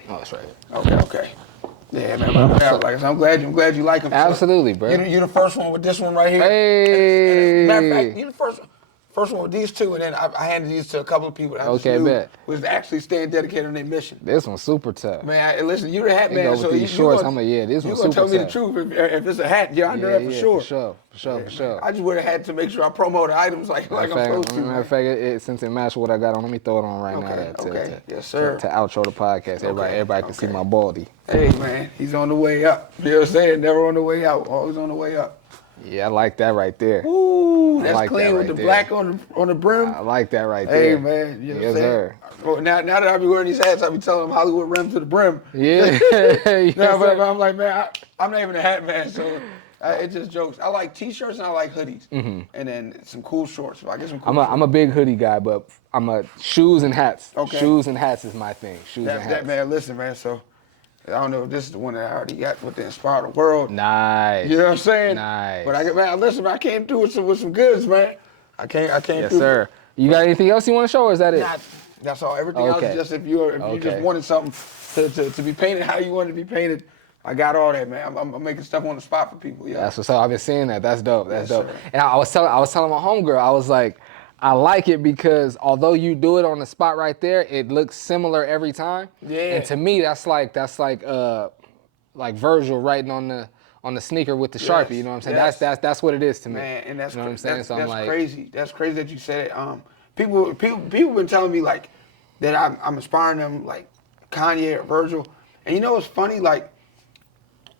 Oh, that's right. Okay. Yeah, man. Like I said, I'm glad you like them. Absolutely, bro. You the first one with this one right here. Hey. Matter of fact, you the First one with these two, and then I handed these to a couple of people that I just Okay, knew bet. was actually staying dedicated on their mission. This one's super tough. Man, listen, you're the hat They man, go with so these shorts. this one's you're super gonna tell me the tough. truth if it's a hat. Yeah, I know that for sure. For sure. I just wear a hat to make sure I promote the items like I'm supposed to. Matter of fact, since it matched what I got on, let me throw it on right now. Okay. Yes, sir. To outro the podcast, everybody can see my baldy. Hey, man, he's on the way up. You know what I'm saying? Never on the way out. Always on the way up. Yeah, I like that right there. Ooh, that's like clean that with right the there. black on the brim. I like that right there. Hey, man. You know what I'm saying? Sir. Well, now that I be wearing these hats, I be telling them Hollywood rim to the brim. Yeah. But I'm like, man, I'm not even a hat man, so it just jokes. I like T-shirts and I like hoodies, and then some cool shorts. So I get some cool I'm a big hoodie guy, but I'm a shoes and hats. Okay. Shoes and hats is my thing. Shoes and hats. That man, listen, man. So I don't know if this is the one that I already got with the Inspire the World. Nice. You know what I'm saying? Nice. But listen, man, I came through with some goods, man. I came Yes, through. sir. You got anything else you want to show, or is that it? Nah, that's all. Everything else Okay. is just if you just wanted something to be painted how you wanted to be painted, I got all that, man. I'm making stuff on the spot for people. Yeah. That's what's up. I've been seeing that. That's dope. That's Yes, dope. sir. And I was telling my homegirl, I was like, I like it because although you do it on the spot right there, it looks similar every time. Yeah. And to me, that's like Virgil writing on the sneaker with the Sharpie. You know what I'm saying? Yes. that's what it is to me. Man, and that's you know what I'm saying. That's, So I'm that's like, crazy. That's crazy that you said it. People been telling me like that I'm inspiring them like Kanye or Virgil. And you know what's funny? Like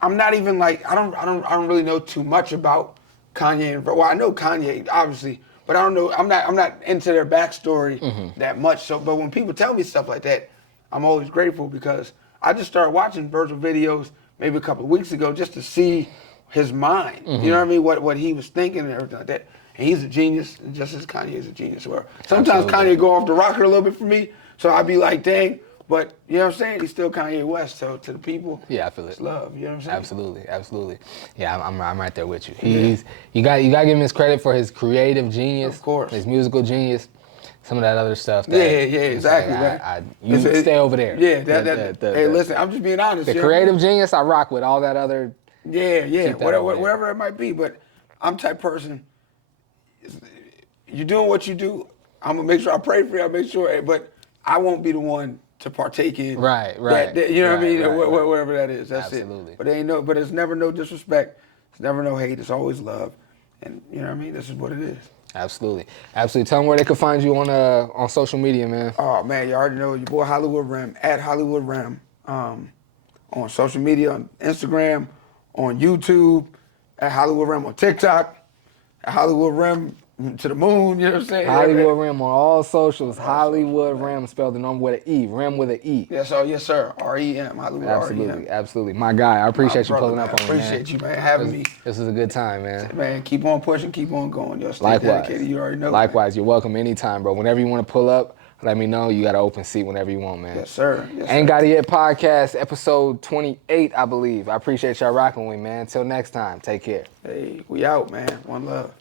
I'm not even like I don't really know too much about Kanye and Virgil. Well, I know Kanye obviously, but I don't know. I'm not into their backstory that much. So, but when people tell me stuff like that, I'm always grateful because I just started watching Virgil videos maybe a couple of weeks ago just to see his mind. You know what I mean? What he was thinking and everything like that. And he's a genius, just as Kanye is a genius. Well, sometimes Absolutely. Kanye go off the rocker a little bit for me, so I'd be like, dang. But you know what I'm saying? He's still Kanye West. So to the people, yeah, I feel it's it. love. You know what I'm saying? Absolutely. Yeah, I'm right there with you. You got to give him his credit for his creative genius, Of course. his musical genius. Some of that other stuff. Yeah, exactly, man. You stay over there. Yeah, hey, listen, I'm just being honest. The creative genius, I rock with. All that other. Yeah, whatever it might be. But I'm the type of person. You're doing what you do. I'm gonna make sure I pray for you. I'll make sure, but I won't be the one to partake in. Right. You know what I mean? Right. Whatever that is, that's Absolutely. it. But it's never no disrespect. It's never no hate. It's always love. And you know what I mean? This is what it is. Absolutely. Tell them where they can find you on social media, man. Oh man, you already know your boy Hollywood Rem at Hollywood Rem on social media, on Instagram, on YouTube, at Hollywood Rem on TikTok, at Hollywood Rem to the moon. You know what I'm saying? Hollywood Rem on all socials. Hollywood Rem spelled the number with an E. Rem with an E. Yes, sir. REM. Hollywood REM. Absolutely. My guy, I appreciate you pulling man. up on me, man. Appreciate you, man, having me. This was a good time, man. Man, keep on pushing, keep on going. Yo, stay Likewise. dedicated. You already know. Likewise. You're welcome anytime, bro. Whenever you want to pull up, let me know. You got an open seat whenever you want, man. Yes, sir. Ain't Got It Yet podcast, episode 28, I believe. I appreciate y'all rocking with me, man. Until next time, take care. Hey, we out, man. One love.